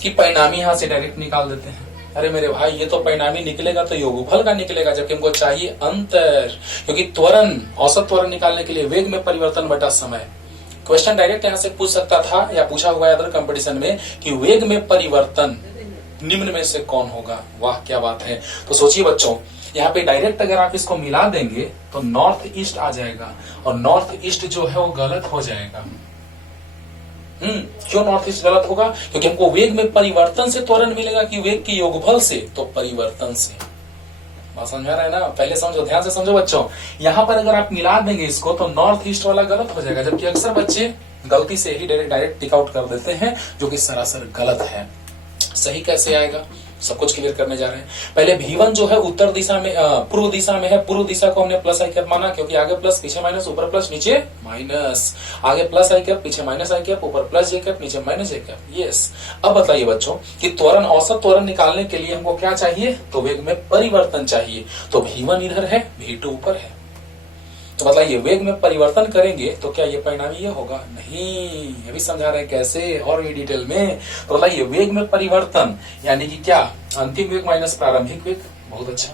कि परिणामी यहां से डायरेक्ट निकाल देते हैं। अरे मेरे भाई, ये तो परिणामी निकलेगा तो योगफल का निकलेगा, जबकि हमको चाहिए अंतर। क्योंकि त्वरण, औसत त्वरण निकालने के लिए वेग में परिवर्तन बटा समय। क्वेश्चन डायरेक्ट यहां से पूछ सकता था या पूछा हुआ अदर कंपटीशन में कि वेग में परिवर्तन निम्न में से कौन होगा। वाह क्या बात है। तो सोचिए बच्चों, यहाँ पे डायरेक्ट अगर आप इसको मिला देंगे तो नॉर्थ ईस्ट आ जाएगा, और नॉर्थ ईस्ट जो है वो गलत हो जाएगा। क्यों नॉर्थ ईस्ट गलत होगा? क्योंकि हमको वेग में परिवर्तन से त्वरण मिलेगा कि वेग के योगफल से, तो परिवर्तन से। बात समझ आ रहा है ना? पहले समझो, ध्यान से समझो बच्चों। यहां पर अगर आप मिला देंगे इसको तो नॉर्थ ईस्ट वाला गलत हो जाएगा, जबकि अक्सर बच्चे गलती से ही डायरेक्ट टिक आउट कर देते हैं, जो कि सरासर गलत है। सही कैसे आएगा, सब कुछ क्लियर करने जा रहे हैं। पहले V1 जो है उत्तर दिशा में, पूर्व दिशा में है। पूर्व दिशा को हमने प्लस आई कैप माना, क्योंकि आगे प्लस पीछे माइनस, ऊपर प्लस नीचे माइनस। आगे प्लस आई कैप पीछे माइनस आई कैप, ऊपर प्लस जे कैप नीचे माइनस जे कैप। यस। अब बताइए बच्चों कि त्वरण, औसत त्वरण निकालने के लिए हमको क्या चाहिए? तो वेग में परिवर्तन चाहिए। तो V1 इधर है, V2 ऊपर है। तो बताइए वेग में परिवर्तन करेंगे तो क्या ये परिणामी ये होगा? नहीं। अभी समझा रहे हैं कैसे और भी डिटेल में। तो बताइए वेग में परिवर्तन यानी कि क्या? अंतिम वेग माइनस प्रारंभिक वेग। बहुत अच्छा।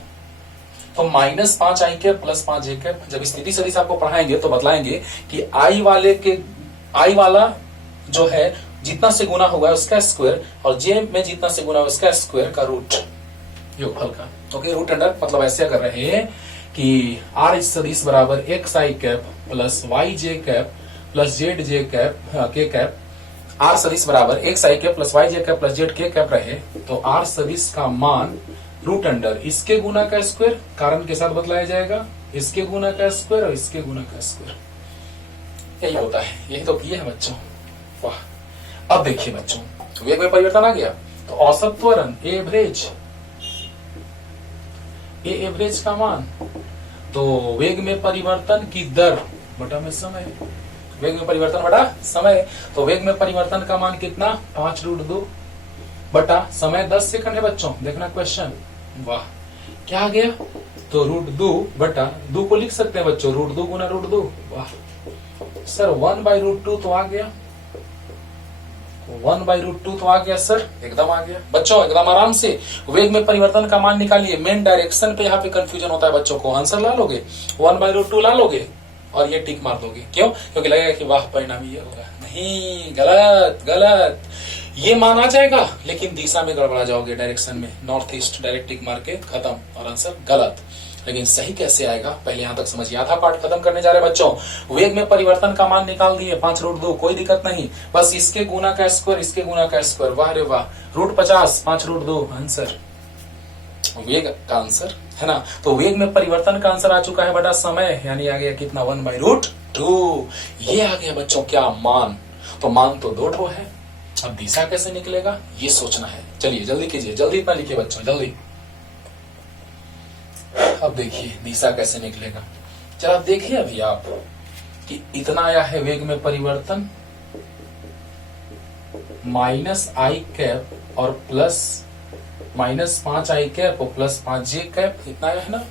तो -5i cap plus 5j cap. जब स्थिति सदिश आपको पढ़ाएंगे तो बतलाएंगे कि आई वाला जो है जितना से गुना होगा उसका स्क्वायर, और j में जितना से गुना उसका स्क्वायर का रूट, योगफल का। ओके, रूट अंडर मतलब ऐसे कर रहे हैं कि r सदिश बराबर xi cap plus yj cap plus zj cap k cap. r सदिश बराबर xi cap plus yj cap plus zk cap रहे तो r सदिश का मान रूट अंडर इसके गुना का स्क्वायर, कारण के साथ बतलाया जाएगा, इसके गुना का स्क्वायर और इसके गुना का स्क्वायर। यही होता है, यही तो किए हैं बच्चों। वाह। अब देखिए बच्चों, वेग में परिवर्तन आ गया तो औसत त्वरण एवरेज का मान, तो वेग में परिवर्तन की दर बटा में समय। वेग में परिवर्तन बटा समय। तो वेग में परिवर्तन का मान कितना? 5√2 बटा समय 10 सेकंड है बच्चों। देखना क्वेश्चन। वाह क्या आ गया? तो √2 बटा 2 को लिख सकते हैं बच्चों, √2 गुना √2। वाह सर, 1/√2 तो आ गया, 1/√2 तो आ गया सर, एकदम आ गया बच्चों, एकदम आराम से। वेग में परिवर्तन का मान निकालिए। मेन डायरेक्शन पे यहाँ पे कंफ्यूजन होता है बच्चों को। आंसर ला लोगे, 1/√2 ला लोगे और ये टिक मार दोगे। क्यों? क्योंकि लगेगा कि वाह परिणाम ये होगा। नहीं, गलत गलत। ये मान आ जाएगा लेकिन दिशा में गड़बड़ा जाओगे, डायरेक्शन में। नॉर्थ ईस्ट डायरेक्ट टिक मार के खत्म, और आंसर गलत। लेकिन सही कैसे आएगा पहले यहां तक समझिए। आधा पार्ट खत्म करने जा रहे हैं बच्चों। वेग में परिवर्तन का मान निकाल दिए 5√2, कोई दिक्कत नहीं। बस इसके गुना का स्क्वायर, इसके गुना का स्क्वायर। वाह रे वाह, √50 5√2 आंसर, वेग का आंसर है ना। तो वेग में परिवर्तन का आंसर आ चुका है बटा समय, यानी आ गया कितना? 1/√2। ये आ गया बच्चों क्या? मान। तो मान तो 2 है। अब दिशा कैसे निकलेगा ये सोचना है। चलिए जल्दी कीजिए, जल्दी इतना लिखिए बच्चों, जल्दी। अब देखिए दिशा कैसे निकलेगा। चलो देखिए अभी आप कि इतना आया है वेग में परिवर्तन, -i कैप और प्लस -5i कैप और प्लस 5j कैप, इतना आया है ना,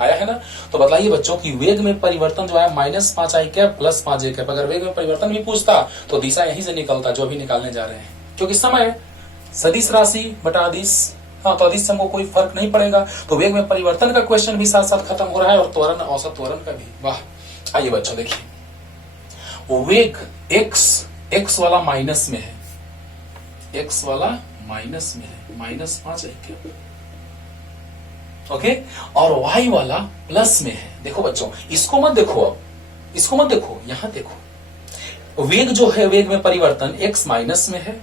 आया है ना। तो बताइए बच्चों कि वेग में परिवर्तन जो है -5i cap plus 5j cap. अगर वेग में परिवर्तन भी पूछता तो दिशा यहीं से निकलता जो अभी निकालने जा रहे हैं, क्योंकि समय सदिश राशि बटा अदिश। हाँ, तो अदिश से हमको कोई फर्क नहीं पड़ेगा। तो वेग में परिवर्तन का क्वेश्चन भी साथ साथ खत्म हो रहा है और त्वरण, औसत त्वरण का भी। वाह। आइए बच्चों देखिए, वेग एक्स वाला माइनस में है, एक्स वाला माइनस में है, -5 है, ओके, और वाई वाला प्लस में है। देखो बच्चों, इसको मत देखो, अब इसको मत देखो, यहां देखो। वेग जो है, वेग में परिवर्तन एक्स माइनस में है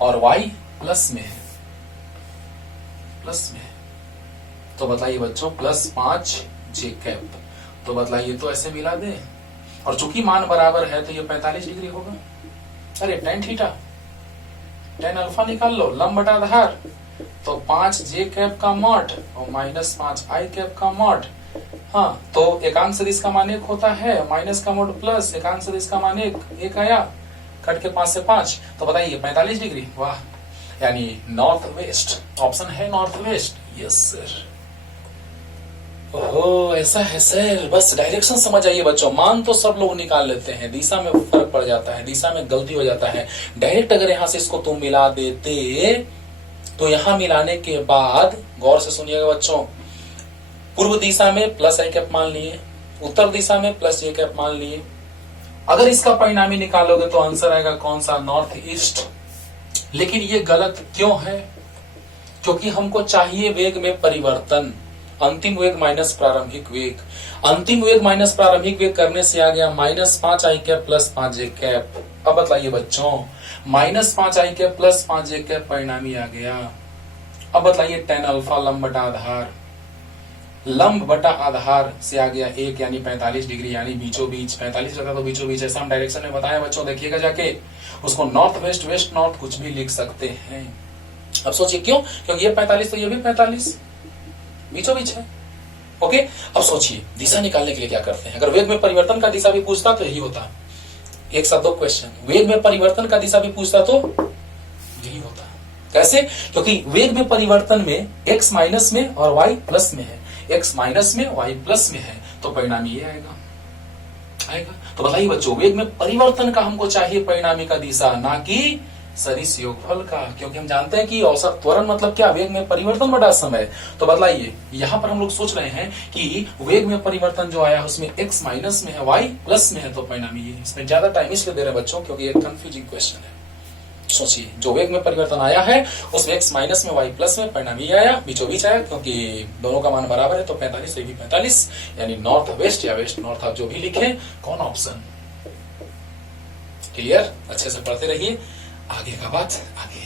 और वाई प्लस में है, प्लस में है। तो बताइए बच्चों, +5 जे कैप, तो बतलाइए तो ऐसे मिला दे, और चूंकि मान बराबर है तो ये 45 डिग्री होगा। अरे tan थीटा, tan अल्फा निकाल लो, लंब बटा आधार, तो 5 जे कैप का मॉड और -5 आई कैप का मॉड। हाँ, तो एकांक सदिश का मान 1 होता है, माइनस का मॉड प्लस एकांक सदिश का मान 1 आया, कट के 5 से 5, तो बताइए 45 डिग्री। वाह, यानी नॉर्थ वेस्ट, ऑप्शन है नॉर्थ वेस्ट। Yes sir. ओहो, ऐसा है सर, बस डायरेक्शन समझ आइए बच्चों। मान तो सब लोग निकाल लेते हैं, दिशा में फर्क पड़ जाता है, दिशा में गलती हो जाता है। डायरेक्ट अगर यहां से इसको तुम मिला देते तो यहां मिलाने के बाद गौर से सुनिएगा बच्चों, पूर्व दिशा में प्लस आई कैप मान लिए, उत्तर दिशा में प्लस जे कैप मान लिए। अगर इसका परिणामी निकालोगे तो आंसर आएगा कौन सा, नॉर्थ ईस्ट। लेकिन ये गलत क्यों है? क्योंकि हमको चाहिए वेग में परिवर्तन, अंतिम वेग माइनस प्रारंभिक वेग। अंतिम वेग माइनस प्रारंभिक वेग करने से आ गया -5 आई कैप प्लस 5 जे कैप। अब बताइए बच्चों, -5 आई कैप प्लस 5 जे कैप परिणामी आ गया। अब बताइए tan अल्फा लंब बटा आधार, लंब बटा आधार से आ गया 1, यानी 45 डिग्री, यानी बीचों बीच। 45 रहता तो बीचों बीच, ऐसा हम डायरेक्शन में बताया बच्चों, देखिएगा जाके। उसको नॉर्थ वेस्ट, वेस्ट नॉर्थ कुछ भी लिख सकते हैं। अब सोचिए क्यों, क्योंकि ये 45 तो ये भी 45 बीचों बीच है। ओके, अब सोचिए दिशा निकालने के लिए क्या करते हैं। अगर वेग में परिवर्तन का दिशा भी पूछता तो यही होता, एक साथ दो क्वेश्चन। वेग में परिवर्तन का दिशा भी पूछता तो यही होता। कैसे? क्योंकि वेग में परिवर्तन में x माइनस में और y प्लस में है, x माइनस में y प्लस में है, तो परिणामी ये आएगा। तो बताइए बच्चों, वेग में परिवर्तन का हमको चाहिए परिणामी का दिशा, ना कि सदिश योगफल का, क्योंकि हम जानते हैं कि औसत त्वरण मतलब क्या, वेग में परिवर्तन बटा समय। तो बतलाइए, यहां पर हम लोग सोच रहे हैं कि वेग में परिवर्तन जो आया उसमें x माइनस में है, y प्लस में है, तो परिणामी ये। इसमें ज्यादा टाइम इसलिए दे रहे हैं बच्चों क्योंकि ये कंफ्यूजिंग क्वेश्चन है। सोचिए, जो वेग में परिवर्तन आया है उसमें x माइनस में, y प्लस में, परिणामी आया, बीचों बीच आया, क्योंकि दोनों का मान बराबर है, तो 45 से भी 45, यानी नॉर्थ वेस्ट या वेस्ट नॉर्थ, आप जो भी लिखें, कौन ऑप्शन। क्लियर? अच्छे से पढ़ते रहिए, आगे का बात आगे।